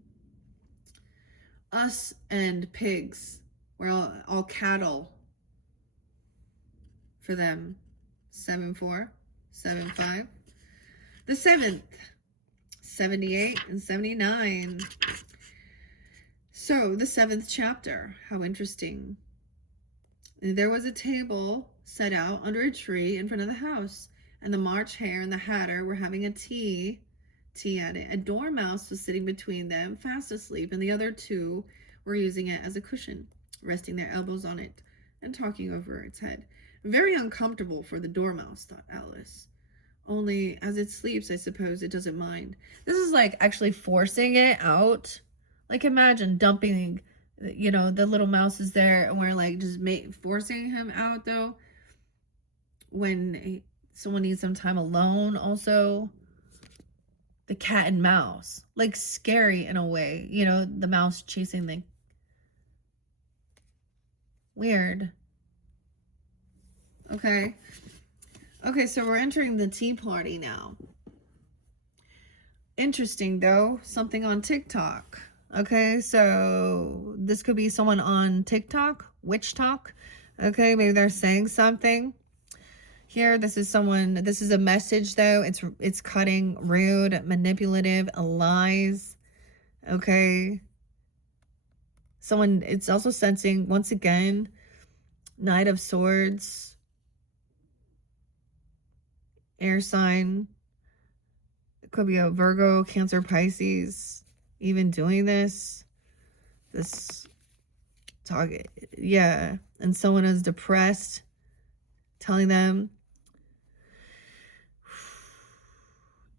Us and pigs. We're all cattle for them. 7-4, 7-5. The 7th. 78 and 79. So the 7th chapter. How interesting. There was a table set out under a tree in front of the house, and the March Hare and the Hatter were having a tea at it. A dormouse was sitting between them, fast asleep, and the other two were using it as a cushion, resting their elbows on it and talking over its head. Very uncomfortable for the dormouse, thought Alice. Only as it sleeps, I suppose it doesn't mind. This is like actually forcing it out. Like imagine dumping, you know, the little mouse is there and we're like just forcing him out though. When someone needs some time alone also. The cat and mouse. Like scary in a way. You know, the mouse chasing the... Weird. Okay. Okay, so we're entering the tea party now. Interesting though. Something on TikTok. Okay, so this could be someone on TikTok, witch talk. Okay, maybe they're saying something. Here, this is a message though. It's cutting, rude, manipulative, lies. Okay. It's also sensing, once again, Knight of Swords. Air sign. It could be a Virgo, Cancer, Pisces. Even doing this target, yeah, and someone is depressed, telling them,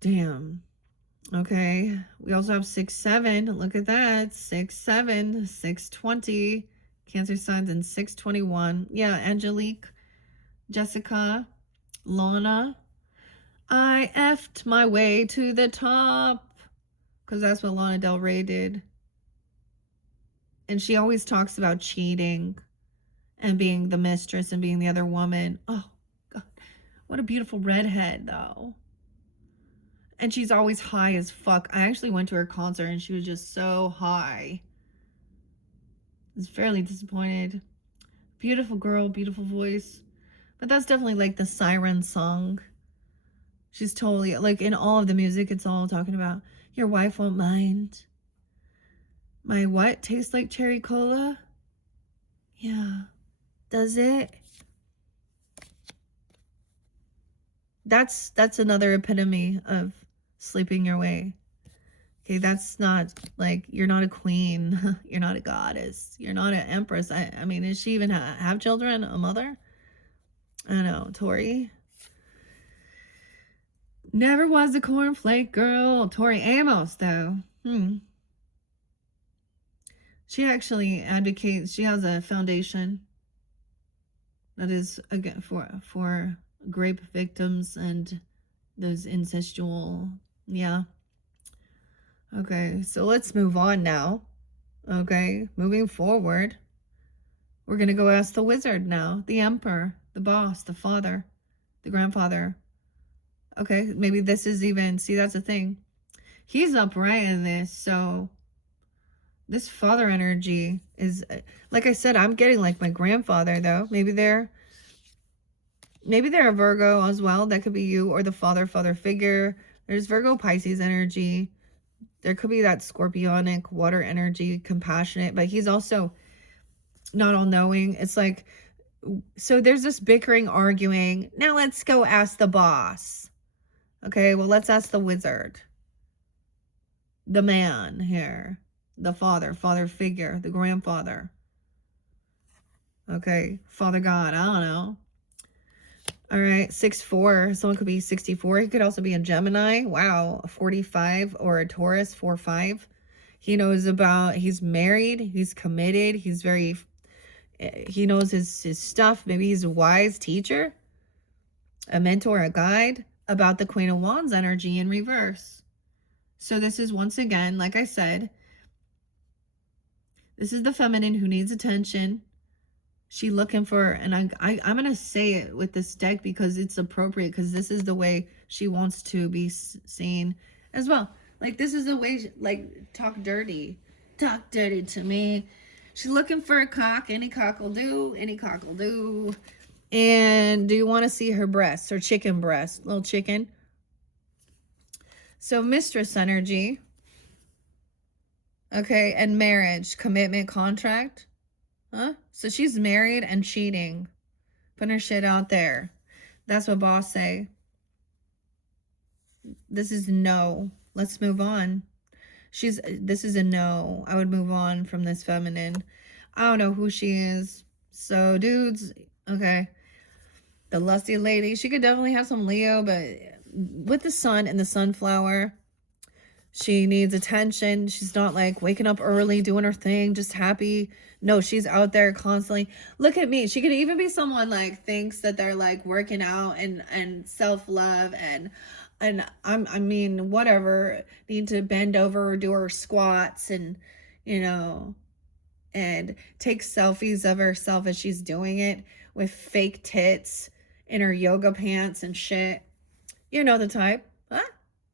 damn. Okay, we also have 6-7. Look at that. 6-7, 6-20, Cancer signs, and 6-21. Yeah, Angelique, Jessica, Lana. I effed my way to the top. Because that's what Lana Del Rey did. And she always talks about cheating. and being the mistress and being the other woman. Oh, God. What a beautiful redhead, though. And she's always high as fuck. I actually went to her concert and she was just so high. I was fairly disappointed. Beautiful girl, beautiful voice. But that's definitely like the siren song. She's totally, like in all of the music, it's all talking about your wife won't mind. My what tastes like cherry cola? Yeah. Does it? That's another epitome of sleeping your way. Okay, that's not like, you're not a queen. You're not a goddess. You're not an empress. I mean, does she even have children? A mother? I don't know. Tori? Never was a cornflake girl. Tori Amos, though. She actually advocates, she has a foundation that is, again, for rape victims and those incestual, yeah. Okay, so let's move on now. Okay, moving forward, we're going to go ask the wizard now, the emperor, the boss, the father, the grandfather. Okay, maybe this is even, see, that's the thing. He's upright in this, so this father energy is, like I said, I'm getting like my grandfather, though. Maybe they're a Virgo as well. That could be you, or the father figure. There's Virgo Pisces energy. There could be that scorpionic water energy, compassionate, but he's also not all knowing. It's like, so there's this bickering, arguing. Now let's go ask the boss. Okay, well, let's ask the wizard. The man here. The father figure, the grandfather. Okay, Father God, I don't know. All right, 6'4", someone could be 64. He could also be a Gemini. Wow, a 45, or a Taurus, 4'5". He knows about, he's married, he's committed, he's very, he knows his stuff. Maybe he's a wise teacher, a mentor, a guide, about the Queen of Wands energy in reverse. So this is, once again, like I said, this is the feminine who needs attention. She looking for, and I'm going to say it with this deck because it's appropriate, because this is the way she wants to be seen as well. Like, this is the way, like, talk dirty to me. She's looking for a cock. Any cock will do. And do you want to see her breasts, her chicken breast, little chicken? So mistress energy. Okay, and marriage, commitment, contract. Huh? So she's married and cheating. Putting her shit out there. That's what boss say. This is no. Let's move on. This is a no. I would move on from this feminine. I don't know who she is. So dudes, okay. The lusty lady. She could definitely have some Leo, but with the sun and the sunflower, she needs attention. She's not like waking up early, doing her thing, just happy. No, she's out there constantly. Look at me. She could even be someone like thinks that they're like working out and self-love and I mean, whatever, need to bend over or do her squats and, you know, and take selfies of herself as she's doing it with fake tits in her yoga pants and shit. You know the type, huh?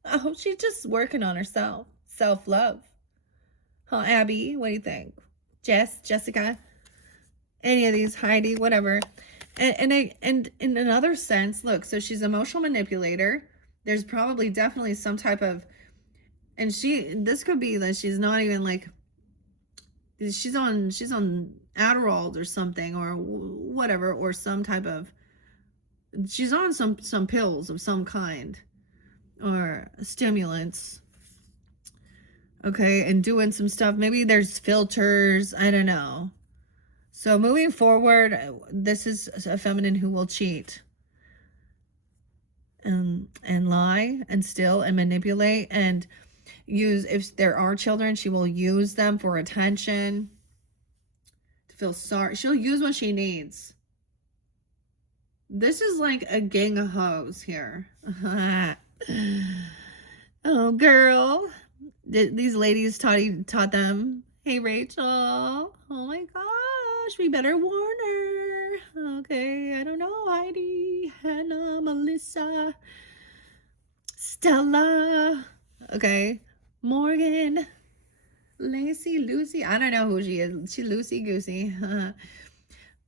Oh, she's just working on herself. Self-love. Huh, Abby? What do you think? Jessica? Any of these, Heidi, whatever. And in another sense, look, so she's an emotional manipulator. There's probably definitely some type of, and this could be that she's not even like, she's on Adderall or something or whatever, or some type of, she's on some pills of some kind. Or stimulants, okay, and doing some stuff. Maybe there's filters, I don't know. So moving forward, this is a feminine who will cheat and lie and steal and manipulate and use, if there are children, she will use them for attention, to feel sorry. She'll use what she needs. This is like a gang of hoes here. Oh, girl. These ladies taught them. Hey, Rachel. Oh my gosh, we better warn her. Okay, I don't know. Heidi, Hannah, Melissa, Stella. Okay, Morgan, Lacey, Lucy. I don't know who she is. She Lucy Goosey.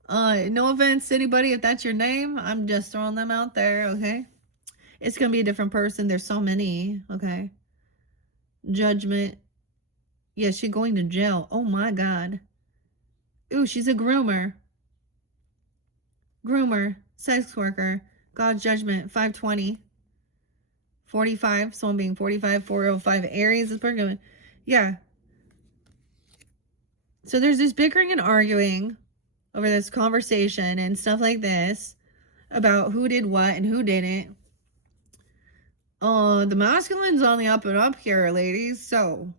No offense to anybody if that's your name. I'm just throwing them out there, okay? It's gonna be a different person. There's so many, okay? Judgment. Yeah, she's going to jail. Oh my God. Ooh, she's a groomer. Groomer, sex worker. God's judgment, 520. 45, someone being 45, 405. Aries is Virgo. Yeah. So there's this bickering and arguing over this conversation and stuff like this about who did what and who didn't. The masculine's on the up and up here, ladies. So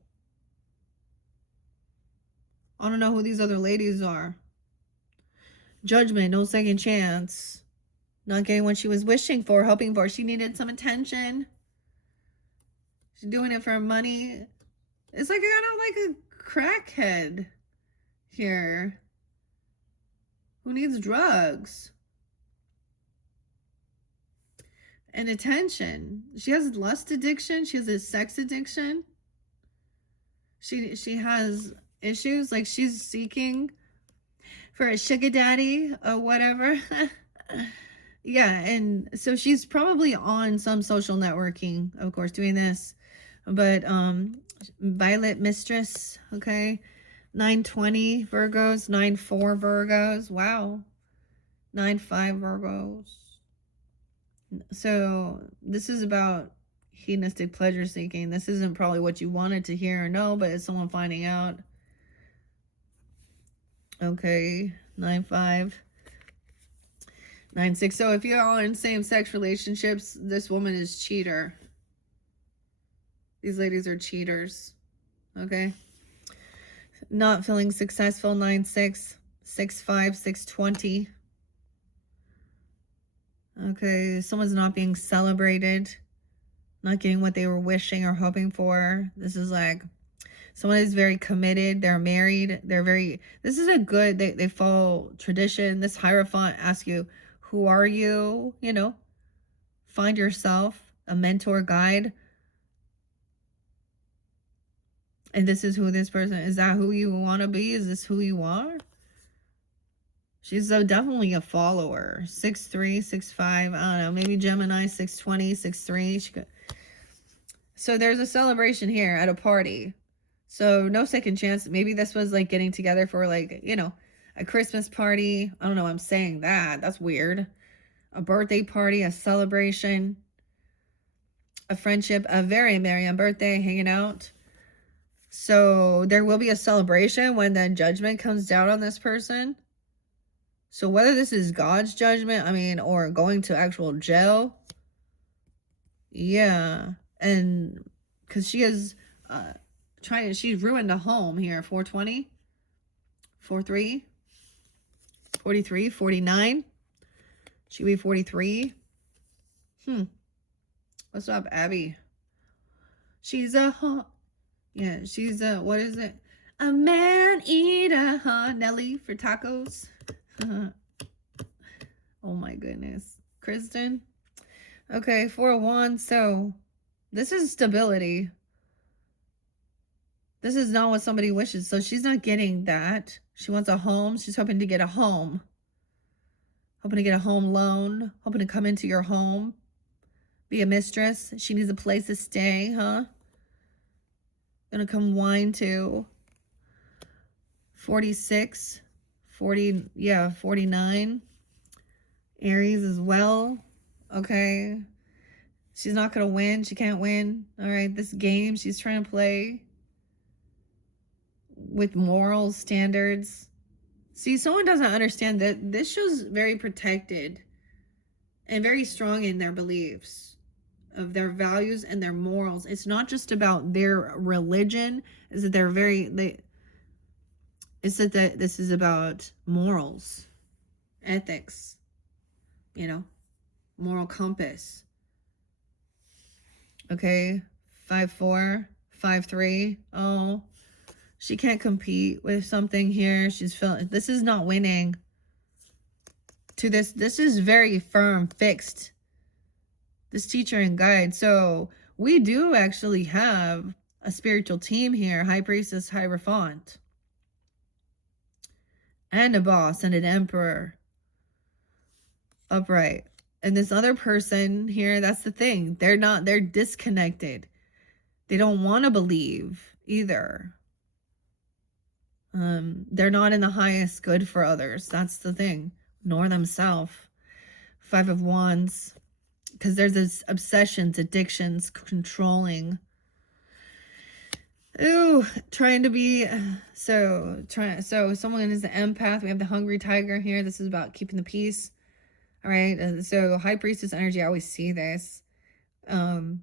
I don't know who these other ladies are. Judgment, no second chance. Not getting what she was wishing for, hoping for. She needed some attention. She's doing it for money. It's like kind of like a crackhead here who needs drugs and attention. She has lust addiction. She has a sex addiction. She has issues, like she's seeking for a sugar daddy or whatever. Yeah, and so she's probably on some social networking, of course, doing this. But Violet Mistress, okay, 920 Virgos, 94 Virgos, wow, 95 Virgos. So this is about hedonistic pleasure seeking. This isn't probably what you wanted to hear or know, but it's someone finding out. Okay, 9-5. 9-6. So if you're all in same-sex relationships, this woman is cheater. These ladies are cheaters. Okay. Not feeling successful. 9-6. 6-5. 6-20. Okay. Someone's not being celebrated. Not getting what they were wishing or hoping for. This is like someone is very committed. They're married. This is a good, they follow tradition. This Hierophant asks you, who are you? You know, find yourself, a mentor, guide. And this is who this person, is that who you want to be? Is this who you are? She's definitely a follower. 6'3", 6'5", I don't know, maybe Gemini, 6'20", 6'3". So there's a celebration here at a party. So no second chance. Maybe this was like getting together for like, you know, a Christmas party. I don't know. I'm saying that. That's weird. A birthday party, a celebration, a friendship, a very merry on birthday, hanging out. So there will be a celebration when the judgment comes down on this person. So whether this is God's judgment, I mean, or going to actual jail. Yeah. And because she is she's ruined a home here. 420, 43, 43, 49. She'll be 43. What's up, Abby? She's a yeah, she's a, what is it? A man eater, huh? Nelly for tacos. Oh my goodness. Kristen. Okay, 401. So this is stability. This is not what somebody wishes. So she's not getting that. She wants a home. She's hoping to get a home. Hoping to get a home loan. Hoping to come into your home. Be a mistress. She needs a place to stay, huh? Gonna come wine to 46, 40, yeah, 49. Aries as well. Okay. She's not gonna win. She can't win. All right. This game she's trying to play with moral standards. See, someone doesn't understand that this show's very protected and very strong in their beliefs of their values and their morals. It's not just about their religion. Is that they're it's that this is about morals, ethics, you know, moral compass. Okay, 5-4, 5-3. Oh, she can't compete with something here. She's feeling, this is not winning. to this. This is very firm, fixed, this teacher and guide. So we do actually have a spiritual team here, High Priestess, Hierophant, and a boss and an emperor upright. And this other person here, that's the thing. They're disconnected. They don't want to believe either. They're not in the highest good for others. That's the thing. Nor themselves. Five of Wands. Because there's this obsessions, addictions, controlling. Ooh, trying to be so someone is the empath. We have the hungry tiger here. This is about keeping the peace. All right. So High Priestess energy, I always see this. The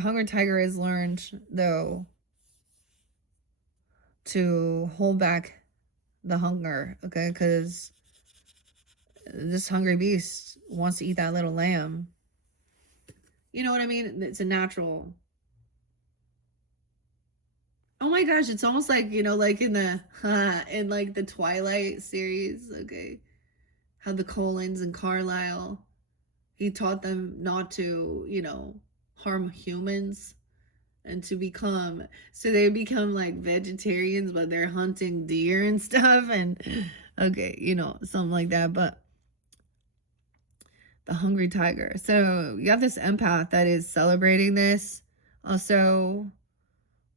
hungry tiger has learned though to hold back the hunger, okay? Because this hungry beast wants to eat that little lamb. You know what I mean? It's a natural. Oh my gosh, it's almost like, you know, like in the in like the Twilight series, okay? How the Colons and Carlisle, he taught them not to, you know, harm humans and to become, so they become like vegetarians, but they're hunting deer and stuff, and okay, you know, something like that. But the hungry tiger. So you have this empath that is celebrating this also,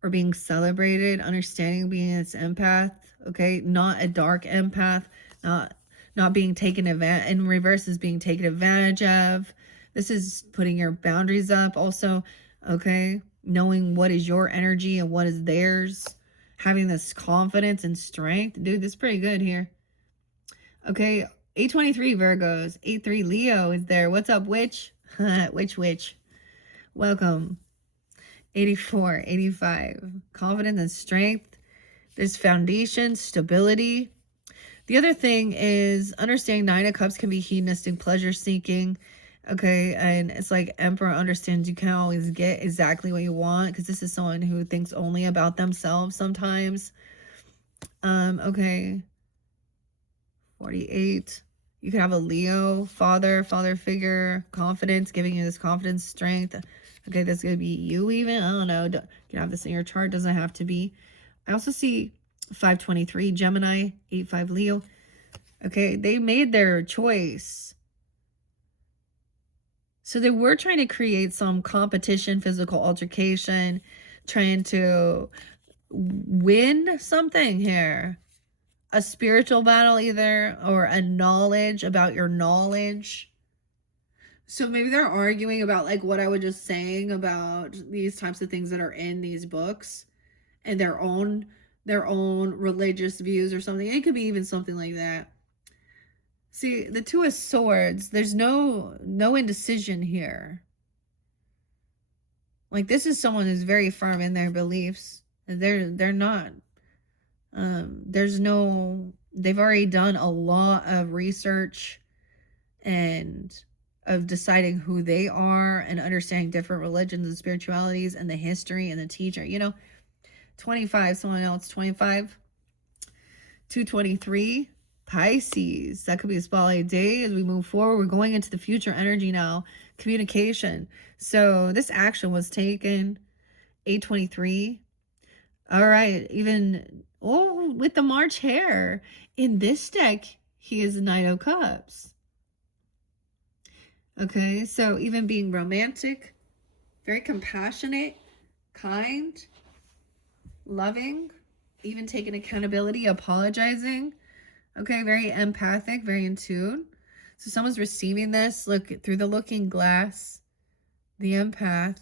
or being celebrated, understanding being its empath, okay? Not a dark empath, not being taken advantage, in reverse is being taken advantage of. This is putting your boundaries up also, okay? Knowing what is your energy and what is theirs. Having this confidence and strength. Dude, this is pretty good here. Okay, 823 Virgos. 83 Leo is there. What's up, witch? Witch. Welcome. 84, 85. Confidence and strength. There's foundation, stability. The other thing is understanding 9 of Cups can be hedonistic, pleasure seeking. Okay, and it's like Emperor understands you can't always get exactly what you want, because this is someone who thinks only about themselves sometimes. Okay. 48. You could have a Leo, father figure, confidence, giving you this confidence, strength. Okay, that's going to be you even. I don't know. You can have this in your chart. Doesn't have to be. I also see 523 Gemini, 85 Leo. Okay, they made their choice. So they were trying to create some competition, physical altercation, trying to win something here. A spiritual battle either, or a knowledge about your knowledge. So maybe they're arguing about like what I was just saying about these types of things that are in these books and their own religious views or something. It could be even something like that. See, the Two of Swords, there's no indecision here. Like, this is someone who's very firm in their beliefs. They're not. They've already done a lot of research and of deciding who they are and understanding different religions and spiritualities and the history and the teacher, you know. 25, someone else, 25. 223, Pisces. That could be a spotlight day as we move forward. We're going into the future energy now. Communication. So this action was taken. 823. All right. Even, with the March hare. In this deck, he is the Knight of Cups. Okay. So even being romantic, very compassionate, kind, loving, even taking accountability, apologizing. Okay, very empathic, very in tune. So someone's receiving this, look through the looking glass, the empath.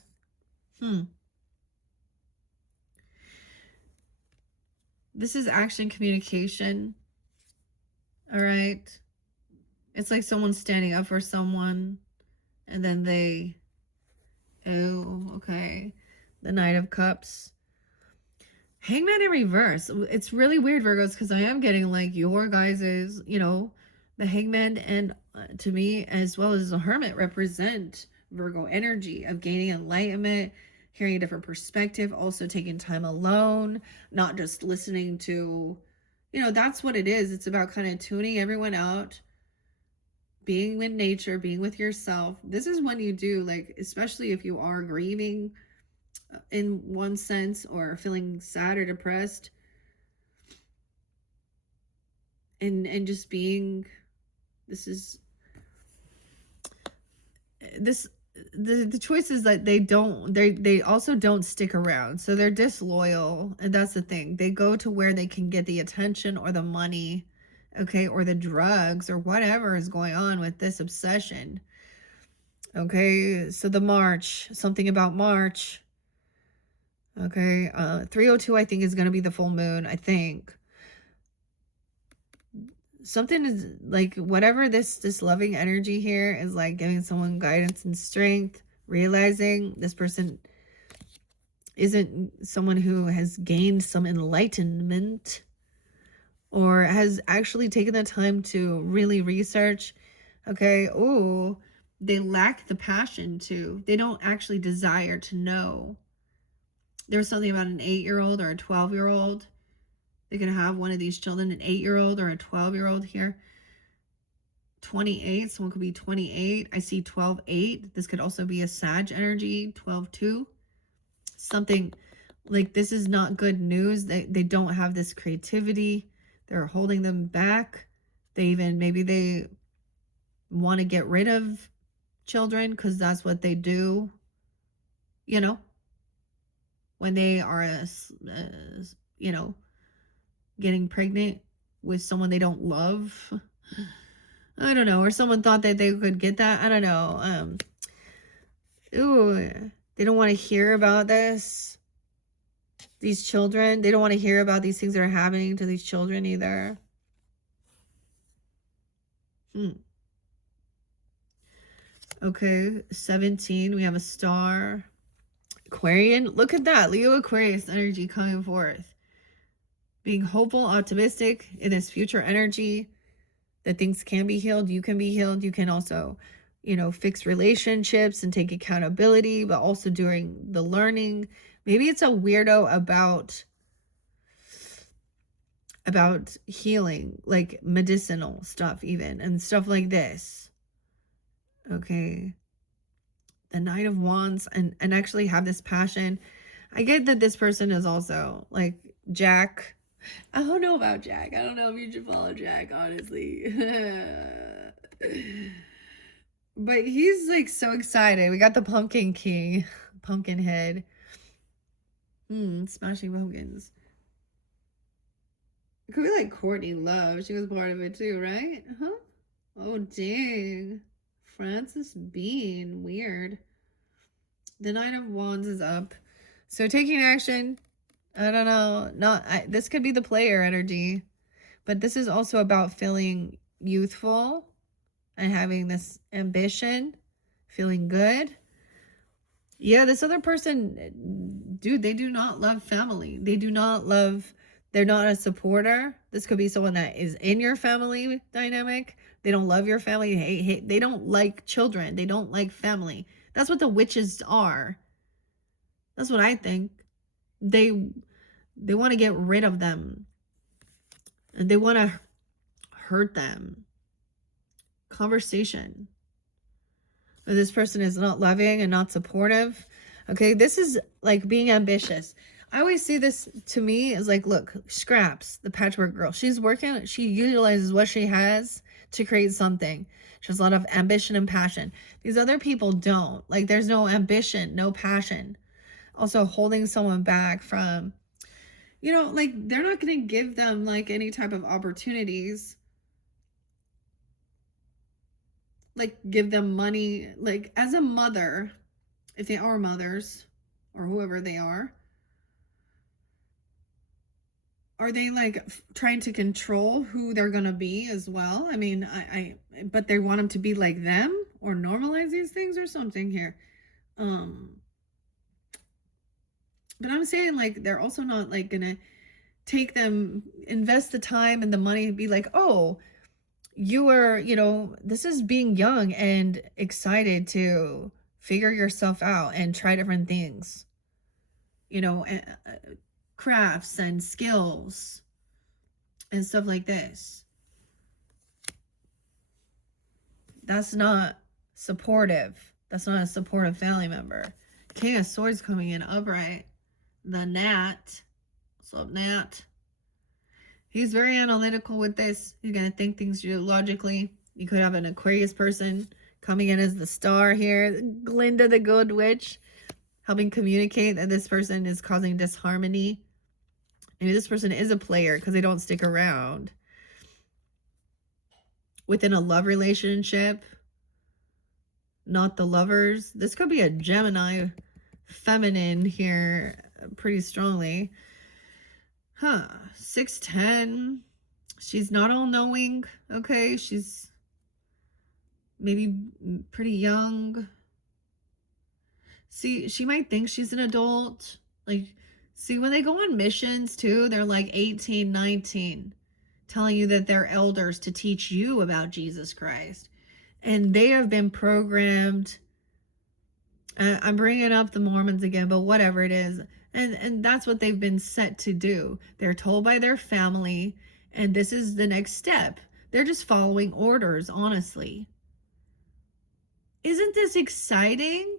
This is action communication. All right. It's like someone standing up for someone and then they, okay. The Knight of Cups. Hangman in reverse. It's really weird, Virgos, because I am getting like your guys's, you know, the Hangman and to me, as well as the Hermit, represent Virgo energy of gaining enlightenment, hearing a different perspective, also taking time alone, not just listening to, that's what it is. It's about kind of tuning everyone out, being with nature, being with yourself. This is when you do, like, especially if you are grieving in one sense or feeling sad or depressed, and just being, this is this the choice is that they also don't stick around, so they're disloyal, and that's the thing. They go to where they can get the attention or the money, okay, or the drugs or whatever is going on with this obsession. Okay, so the March, something about March. Okay, 302 I think is going to be the full moon, I think. Something is like, whatever this loving energy here is, like giving someone guidance and strength, realizing this person isn't someone who has gained some enlightenment or has actually taken the time to really research. Okay, oh, they lack the passion to, they don't actually desire to know. There's something about an 8-year-old or a 12-year-old. They can have one of these children, an 8-year-old or a 12-year-old here. 28, someone could be 28. I see 12-8. This could also be a Sag energy, 12-2. Something like, this is not good news. They don't have this creativity. They're holding them back. Maybe they want to get rid of children because that's what they do, when they are, getting pregnant with someone they don't love. I don't know. Or someone thought that they could get that. I don't know. They don't want to hear about this. These children, they don't want to hear about these things that are happening to these children either. Okay, 17, we have a star. Aquarian, look at that. Leo Aquarius energy coming forth. Being hopeful, optimistic in this future energy that things can be healed. You can be healed. You can also, fix relationships and take accountability, but also during the learning. Maybe it's a weirdo about healing, like medicinal stuff even, and stuff like this. Okay. The Knight of Wands, and actually have this passion. I get that this person is also like Jack. I don't know about Jack. I don't know if you should follow Jack, honestly. But he's like so excited. We got the Pumpkin King, pumpkin head. Smashing pumpkins. It could be like Courtney Love. She was part of it too, right? Huh? Oh, dang. Francis Bean. Weird. The Nine of Wands is up. So taking action. I don't know. This could be the player energy. But this is also about feeling youthful and having this ambition. Feeling good. Yeah, this other person, dude, they do not love family. They're not a supporter. This could be someone that is in your family dynamic. They don't love your family. They don't like children. They don't like family. That's what the witches are. That's what I think. They want to get rid of them. And they want to hurt them. Conversation. But this person is not loving and not supportive. Okay, this is like being ambitious. I always see this, to me, as like, look, Scraps, the patchwork girl. She's working, she utilizes what she has to create something. She has a lot of ambition and passion. These other people don't. Like, there's no ambition, no passion. Also, holding someone back from, like, they're not going to give them, like, any type of opportunities. Like, give them money. Like, as a mother, if they are mothers, or whoever they are they like trying to control who they're gonna be as well? I mean, but they want them to be like them or normalize these things or something here. But I'm saying, like, they're also not like gonna invest the time and the money and be like, oh, you are, this is being young and excited to figure yourself out and try different things, crafts and skills and stuff like this. That's not supportive. That's not a supportive family member. King of Swords coming in upright. The Nat. What's up, Nat? He's very analytical with this. He's going to think things logically. You could have an Aquarius person coming in as the star here. Glinda the Good Witch. Helping communicate that this person is causing disharmony. Maybe this person is a player because they don't stick around. Within a love relationship. Not the lovers. This could be a Gemini feminine here pretty strongly. 6'10". She's not all-knowing, okay? She's maybe pretty young. See, she might think she's an adult. Like, see, when they go on missions, too, they're like 18, 19, telling you that they're elders to teach you about Jesus Christ. And they have been programmed. I'm bringing up the Mormons again, but whatever it is. And that's what they've been set to do. They're told by their family, and this is the next step. They're just following orders, honestly. Isn't this exciting?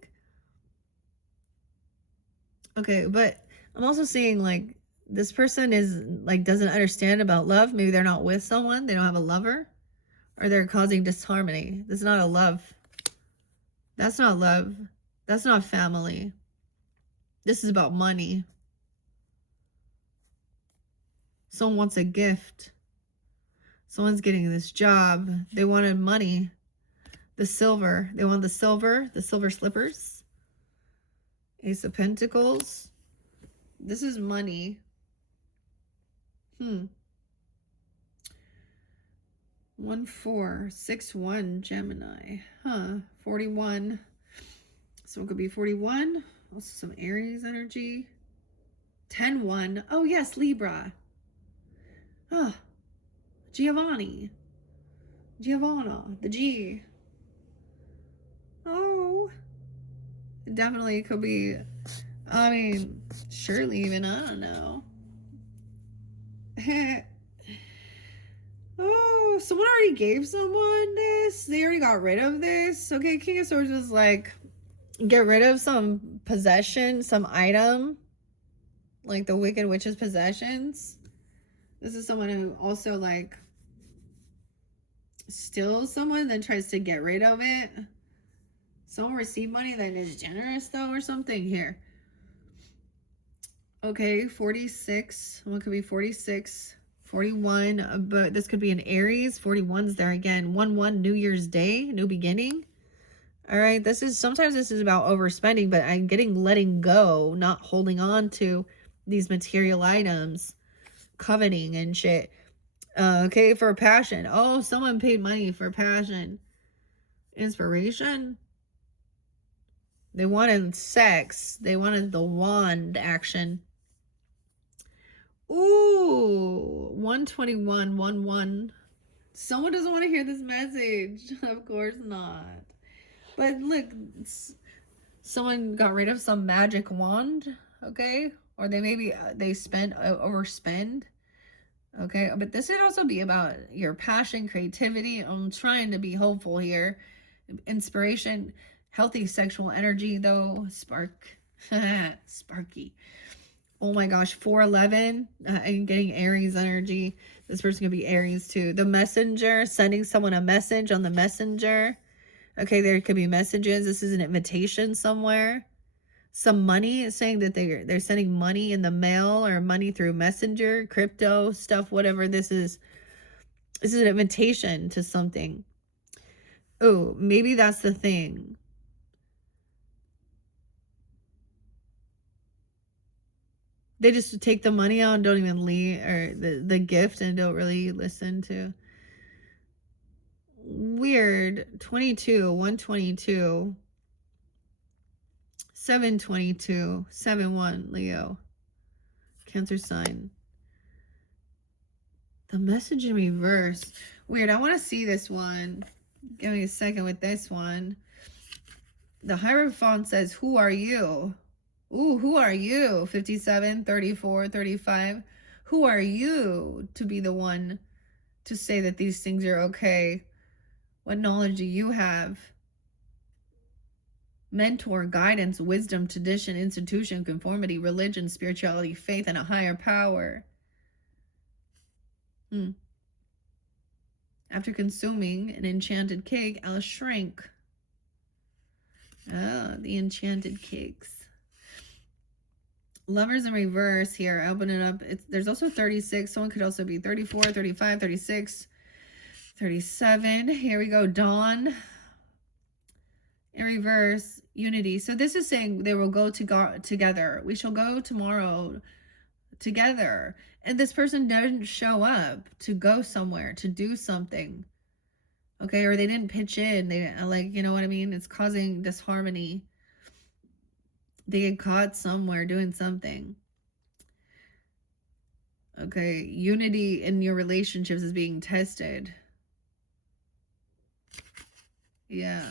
Okay, but I'm also seeing, like, this person is, like, doesn't understand about love. Maybe they're not with someone. They don't have a lover. Or they're causing disharmony. This is not a love. That's not love. That's not family. This is about money. Someone wants a gift. Someone's getting this job. They wanted money. The silver. They want the silver slippers. Ace of Pentacles. This is money. 1461 Gemini. 41. So it could be 41. Also some Aries energy. 10-1. Oh yes, Libra. Giovanna, the G. Oh, definitely could be. I mean, surely even, I don't know. Oh, someone already gave someone this. They already got rid of this. Okay, King of Swords was like, get rid of some possession, some item, like the Wicked Witch's possessions. This is someone who also, like, steals someone, then tries to get rid of it. Someone received money that is generous, though, or something here. Okay, 46. One could be 46. 41, but this could be an Aries. 41's there again. 1-1, New Year's Day, new beginning. All right, sometimes this is about overspending, but I'm letting go, not holding on to these material items, coveting and shit. Okay, for passion. Oh, someone paid money for passion. Inspiration. They wanted sex. They wanted the wand action. Ooh, 121, 1-1. Someone doesn't want to hear this message. Of course not. But look, someone got rid of some magic wand, okay? Or they overspend, okay? But this could also be about your passion, creativity. I'm trying to be hopeful here. Inspiration, healthy sexual energy, though. Sparky. Oh my gosh, 411, and getting Aries energy. This person could be Aries too. The messenger, sending someone a message on the messenger. Okay, there could be messages. This is an invitation somewhere. Some money, saying that they're sending money in the mail or money through messenger, crypto stuff, whatever this is. This is an invitation to something. Oh, maybe that's the thing. They just take the money out and don't even leave, or the gift, and don't really listen to. Weird. 22, 122, 722, 7-1, Leo. Cancer sign. The message in reverse. Weird. I want to see this one. Give me a second with this one. The Hierophant says, who are you? Ooh, who are you? 57, 34, 35, Who are you to be the one to say that these things are okay? What knowledge do you have? Mentor, guidance, wisdom, tradition, institution, conformity, religion, spirituality, faith, and a higher power. After consuming an enchanted cake, I'll shrink. Ah, the enchanted cakes. Lovers in reverse here. Open it up. There's also 36. Someone could also be 34, 35, 36, 37. Here we go. Dawn. In reverse, unity. So this is saying they will go together. We shall go tomorrow together. And this person didn't show up to go somewhere, to do something. Okay, or they didn't pitch in. They, like, you know what I mean? It's causing disharmony. They get caught somewhere doing something. Okay, unity in your relationships is being tested. Yeah.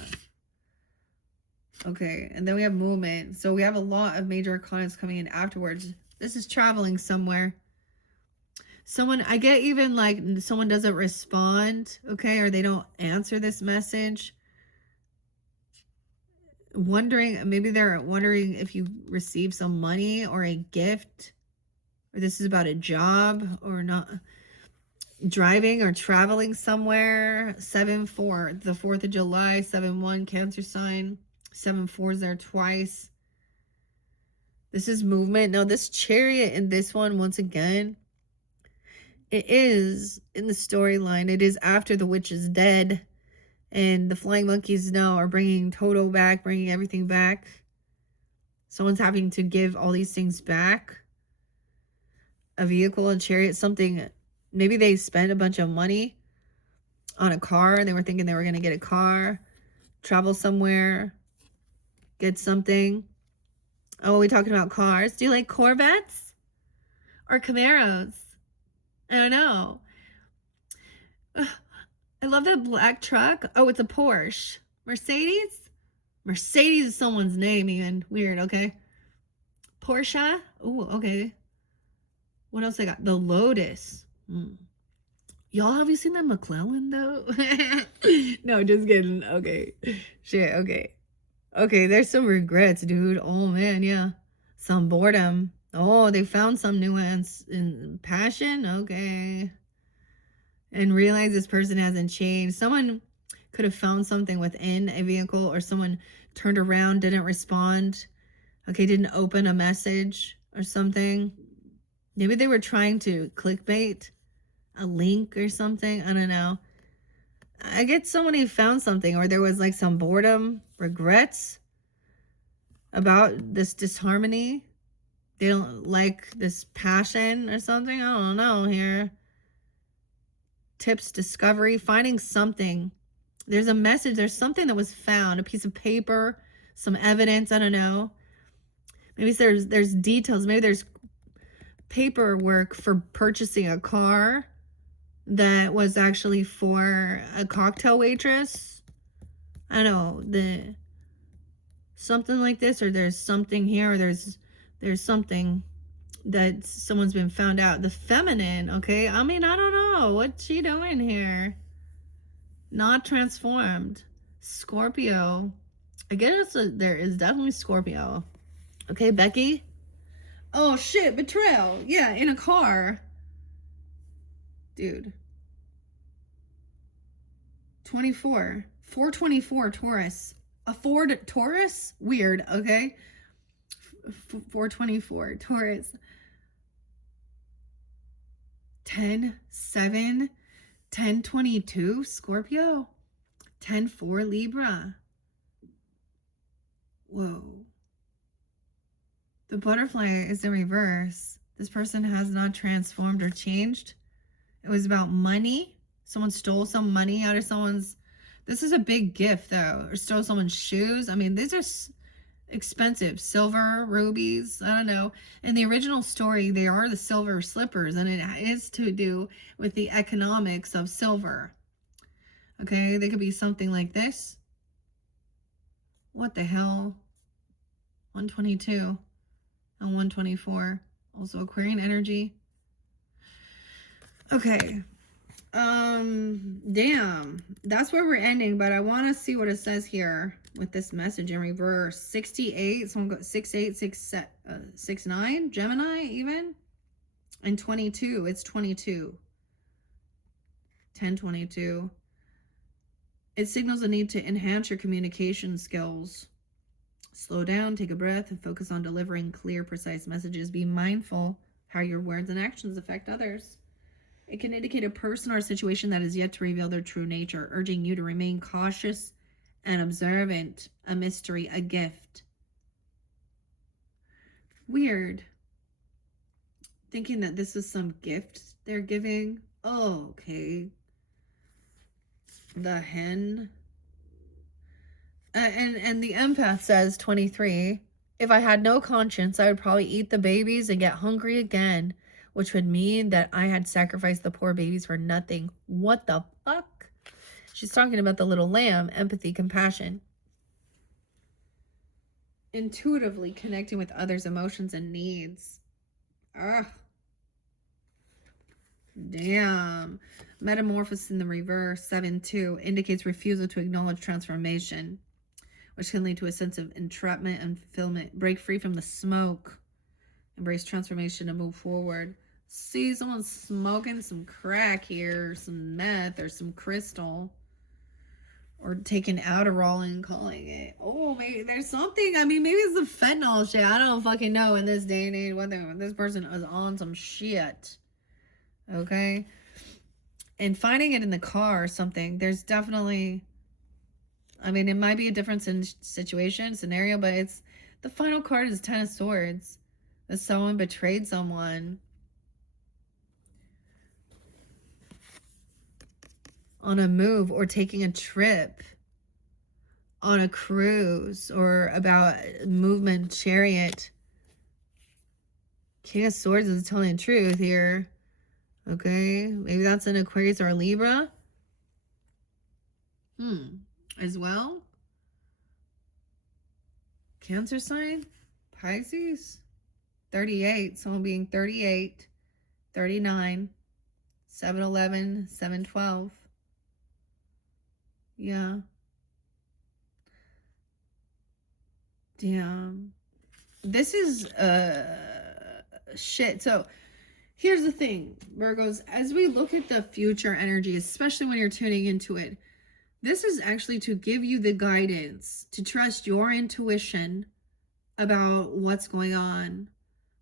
Okay, and then we have movement. So we have a lot of major arcanas coming in afterwards. This is traveling somewhere. Someone, I get even like someone doesn't respond, okay, or they don't answer this message. Maybe they're wondering if you receive some money or a gift, or this is about a job or not. Driving or traveling somewhere. 7-4, the 4th of July. 7-1, Cancer sign. 7-4 is there twice. This is movement. Now this Chariot in this one, once again, it is in the storyline. It is after the witch is dead. And the flying monkeys now are bringing Toto back, bringing everything back. Someone's having to give all these things back. A vehicle, a chariot, something. Maybe they spent a bunch of money on a car. And they were thinking they were going to get a car. Travel somewhere. Get something. Oh, we're talking about cars. Do you like Corvettes? Or Camaros? I don't know. I love that black truck. Oh, it's a Porsche. Mercedes? Mercedes is someone's name, even. Weird, okay. Porsche? Oh, okay. What else I got? The Lotus. Y'all, have you seen that McClellan, though? No, just kidding. Okay. Shit, okay. Okay, there's some regrets, dude. Oh, man, yeah. Some boredom. Oh, they found some nuance in passion? Okay. And realize this person hasn't changed. Someone could have found something within a vehicle, or someone turned around, didn't respond. Okay, didn't open a message or something. Maybe they were trying to clickbait a link or something. I don't know. I get someone who found something, or there was like some boredom, regrets about this disharmony. They don't like this passion or something. I don't know here. Tips, discovery, finding something. There's a message. There's something that was found, a piece of paper, some evidence. I don't know. Maybe there's details. Maybe there's paperwork for purchasing a car that was actually for a cocktail waitress. I don't know, something like this, or there's something here, or there's something that someone's been found out. The feminine, okay? I mean, I don't know. What's she doing here? Not transformed. Scorpio. I guess there is definitely Scorpio. Okay, Becky? Oh, shit. Betrayal. Yeah, in a car. Dude. 24. 424 Taurus. A Ford Taurus? Weird, okay? 424 Taurus. 10-7. 10-22 Scorpio. 10-4 Libra. Whoa. The butterfly is in reverse. This person has not transformed or changed. It was about money. Someone stole some money out of someone's. This is a big gift, though. Or stole someone's shoes. I mean, these are expensive. Silver, rubies. I don't know. In the original story, they are the silver slippers, and it is to do with the economics of silver. Okay, they could be something like this. What the hell? 122 and 124. Also Aquarian energy. Okay. Damn. That's where we're ending, but I want to see what it says here with this message in reverse. 68. Someone got 68, 69, Gemini even. And 22. It's 22. 1022. It signals a need to enhance your communication skills. Slow down, take a breath, and focus on delivering clear, precise messages. Be mindful how your words and actions affect others. It can indicate a person or a situation that is yet to reveal their true nature, urging you to remain cautious and observant. A mystery, a gift. Weird. Thinking that this is some gift they're giving. Oh, okay. The hen. And the empath says 23. If I had no conscience, I would probably eat the babies and get hungry again, which would mean that I had sacrificed the poor babies for nothing. What the fuck? She's talking about the little lamb, empathy, compassion. Intuitively connecting with others' emotions and needs. Ugh. Damn. Metamorphosis in the reverse, 7-2, indicates refusal to acknowledge transformation, which can lead to a sense of entrapment and fulfillment. Break free from the smoke. Embrace transformation and move forward. See, someone's smoking some crack here, some meth, or some crystal. Or taking Adderall and calling it. Oh, maybe there's something. I mean, maybe it's the fentanyl shit. I don't fucking know in this day and age whether this person is on some shit. Okay? And finding it in the car or something, there's definitely... I mean, it might be a difference in situation, scenario, but it's... The final card is 10 of Swords. That someone betrayed someone. On a move or taking a trip. On a cruise or about movement, chariot. King of Swords is telling the truth here. Okay, maybe that's an Aquarius or a Libra. As well. Cancer sign, Pisces. 38, someone being 38, 39, 7-11, 7-12. Yeah. Damn. This is shit. So here's the thing, Virgos, as we look at the future energy, especially when you're tuning into it, this is actually to give you the guidance to trust your intuition about what's going on.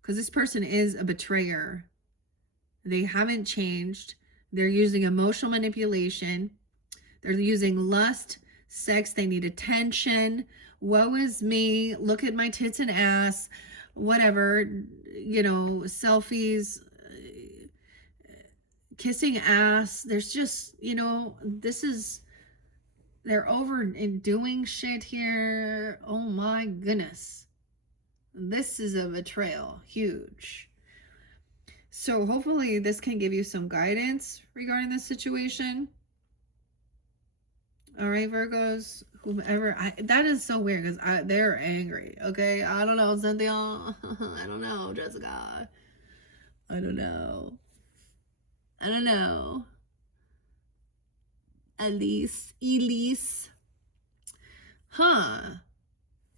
Because this person is a betrayer. They haven't changed. They're using emotional manipulation. They're using lust, sex. They need attention. Woe is me. Look at my tits and ass. Whatever. You know, selfies. Kissing ass. There's just, you know, this is... They're over and doing shit here. Oh my goodness. This is a betrayal. Huge. So hopefully this can give you some guidance regarding this situation. All right, Virgos. Whomever. That is so weird because they're angry. Okay? I don't know, Cynthia. I don't know, Jessica. I don't know. Elise. Huh.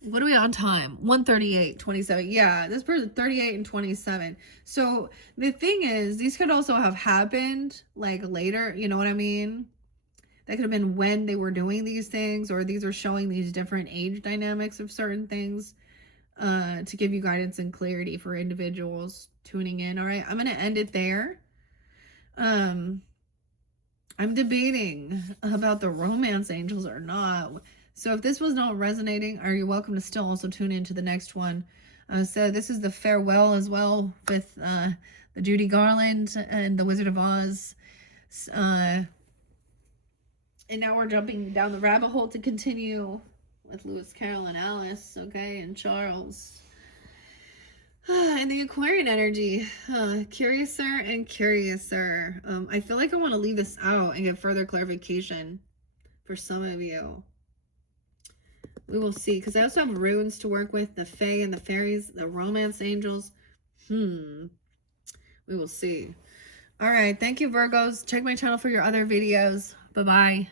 What are we on time? 1:38, 27. Yeah, this person 38 and 27. So the thing is, these could also have happened like later, you know what I mean? That could have been when they were doing these things, or these are showing these different age dynamics of certain things to give you guidance and clarity for individuals tuning in. All right, I'm going to end it there. I'm debating about the romance angels or not. So if this was not resonating, are you welcome to still also tune into the next one. So this is the farewell as well with the Judy Garland and the Wizard of Oz. And now we're jumping down the rabbit hole to continue with Lewis Carroll and Alice, okay, and Charles. And the Aquarian energy, curiouser and curiouser. I feel like I want to leave this out and get further clarification for some of you. We will see, because I also have runes to work with, the fae and the fairies, the romance angels. We will see. All right. Thank you, Virgos. Check my channel for your other videos. Bye-bye.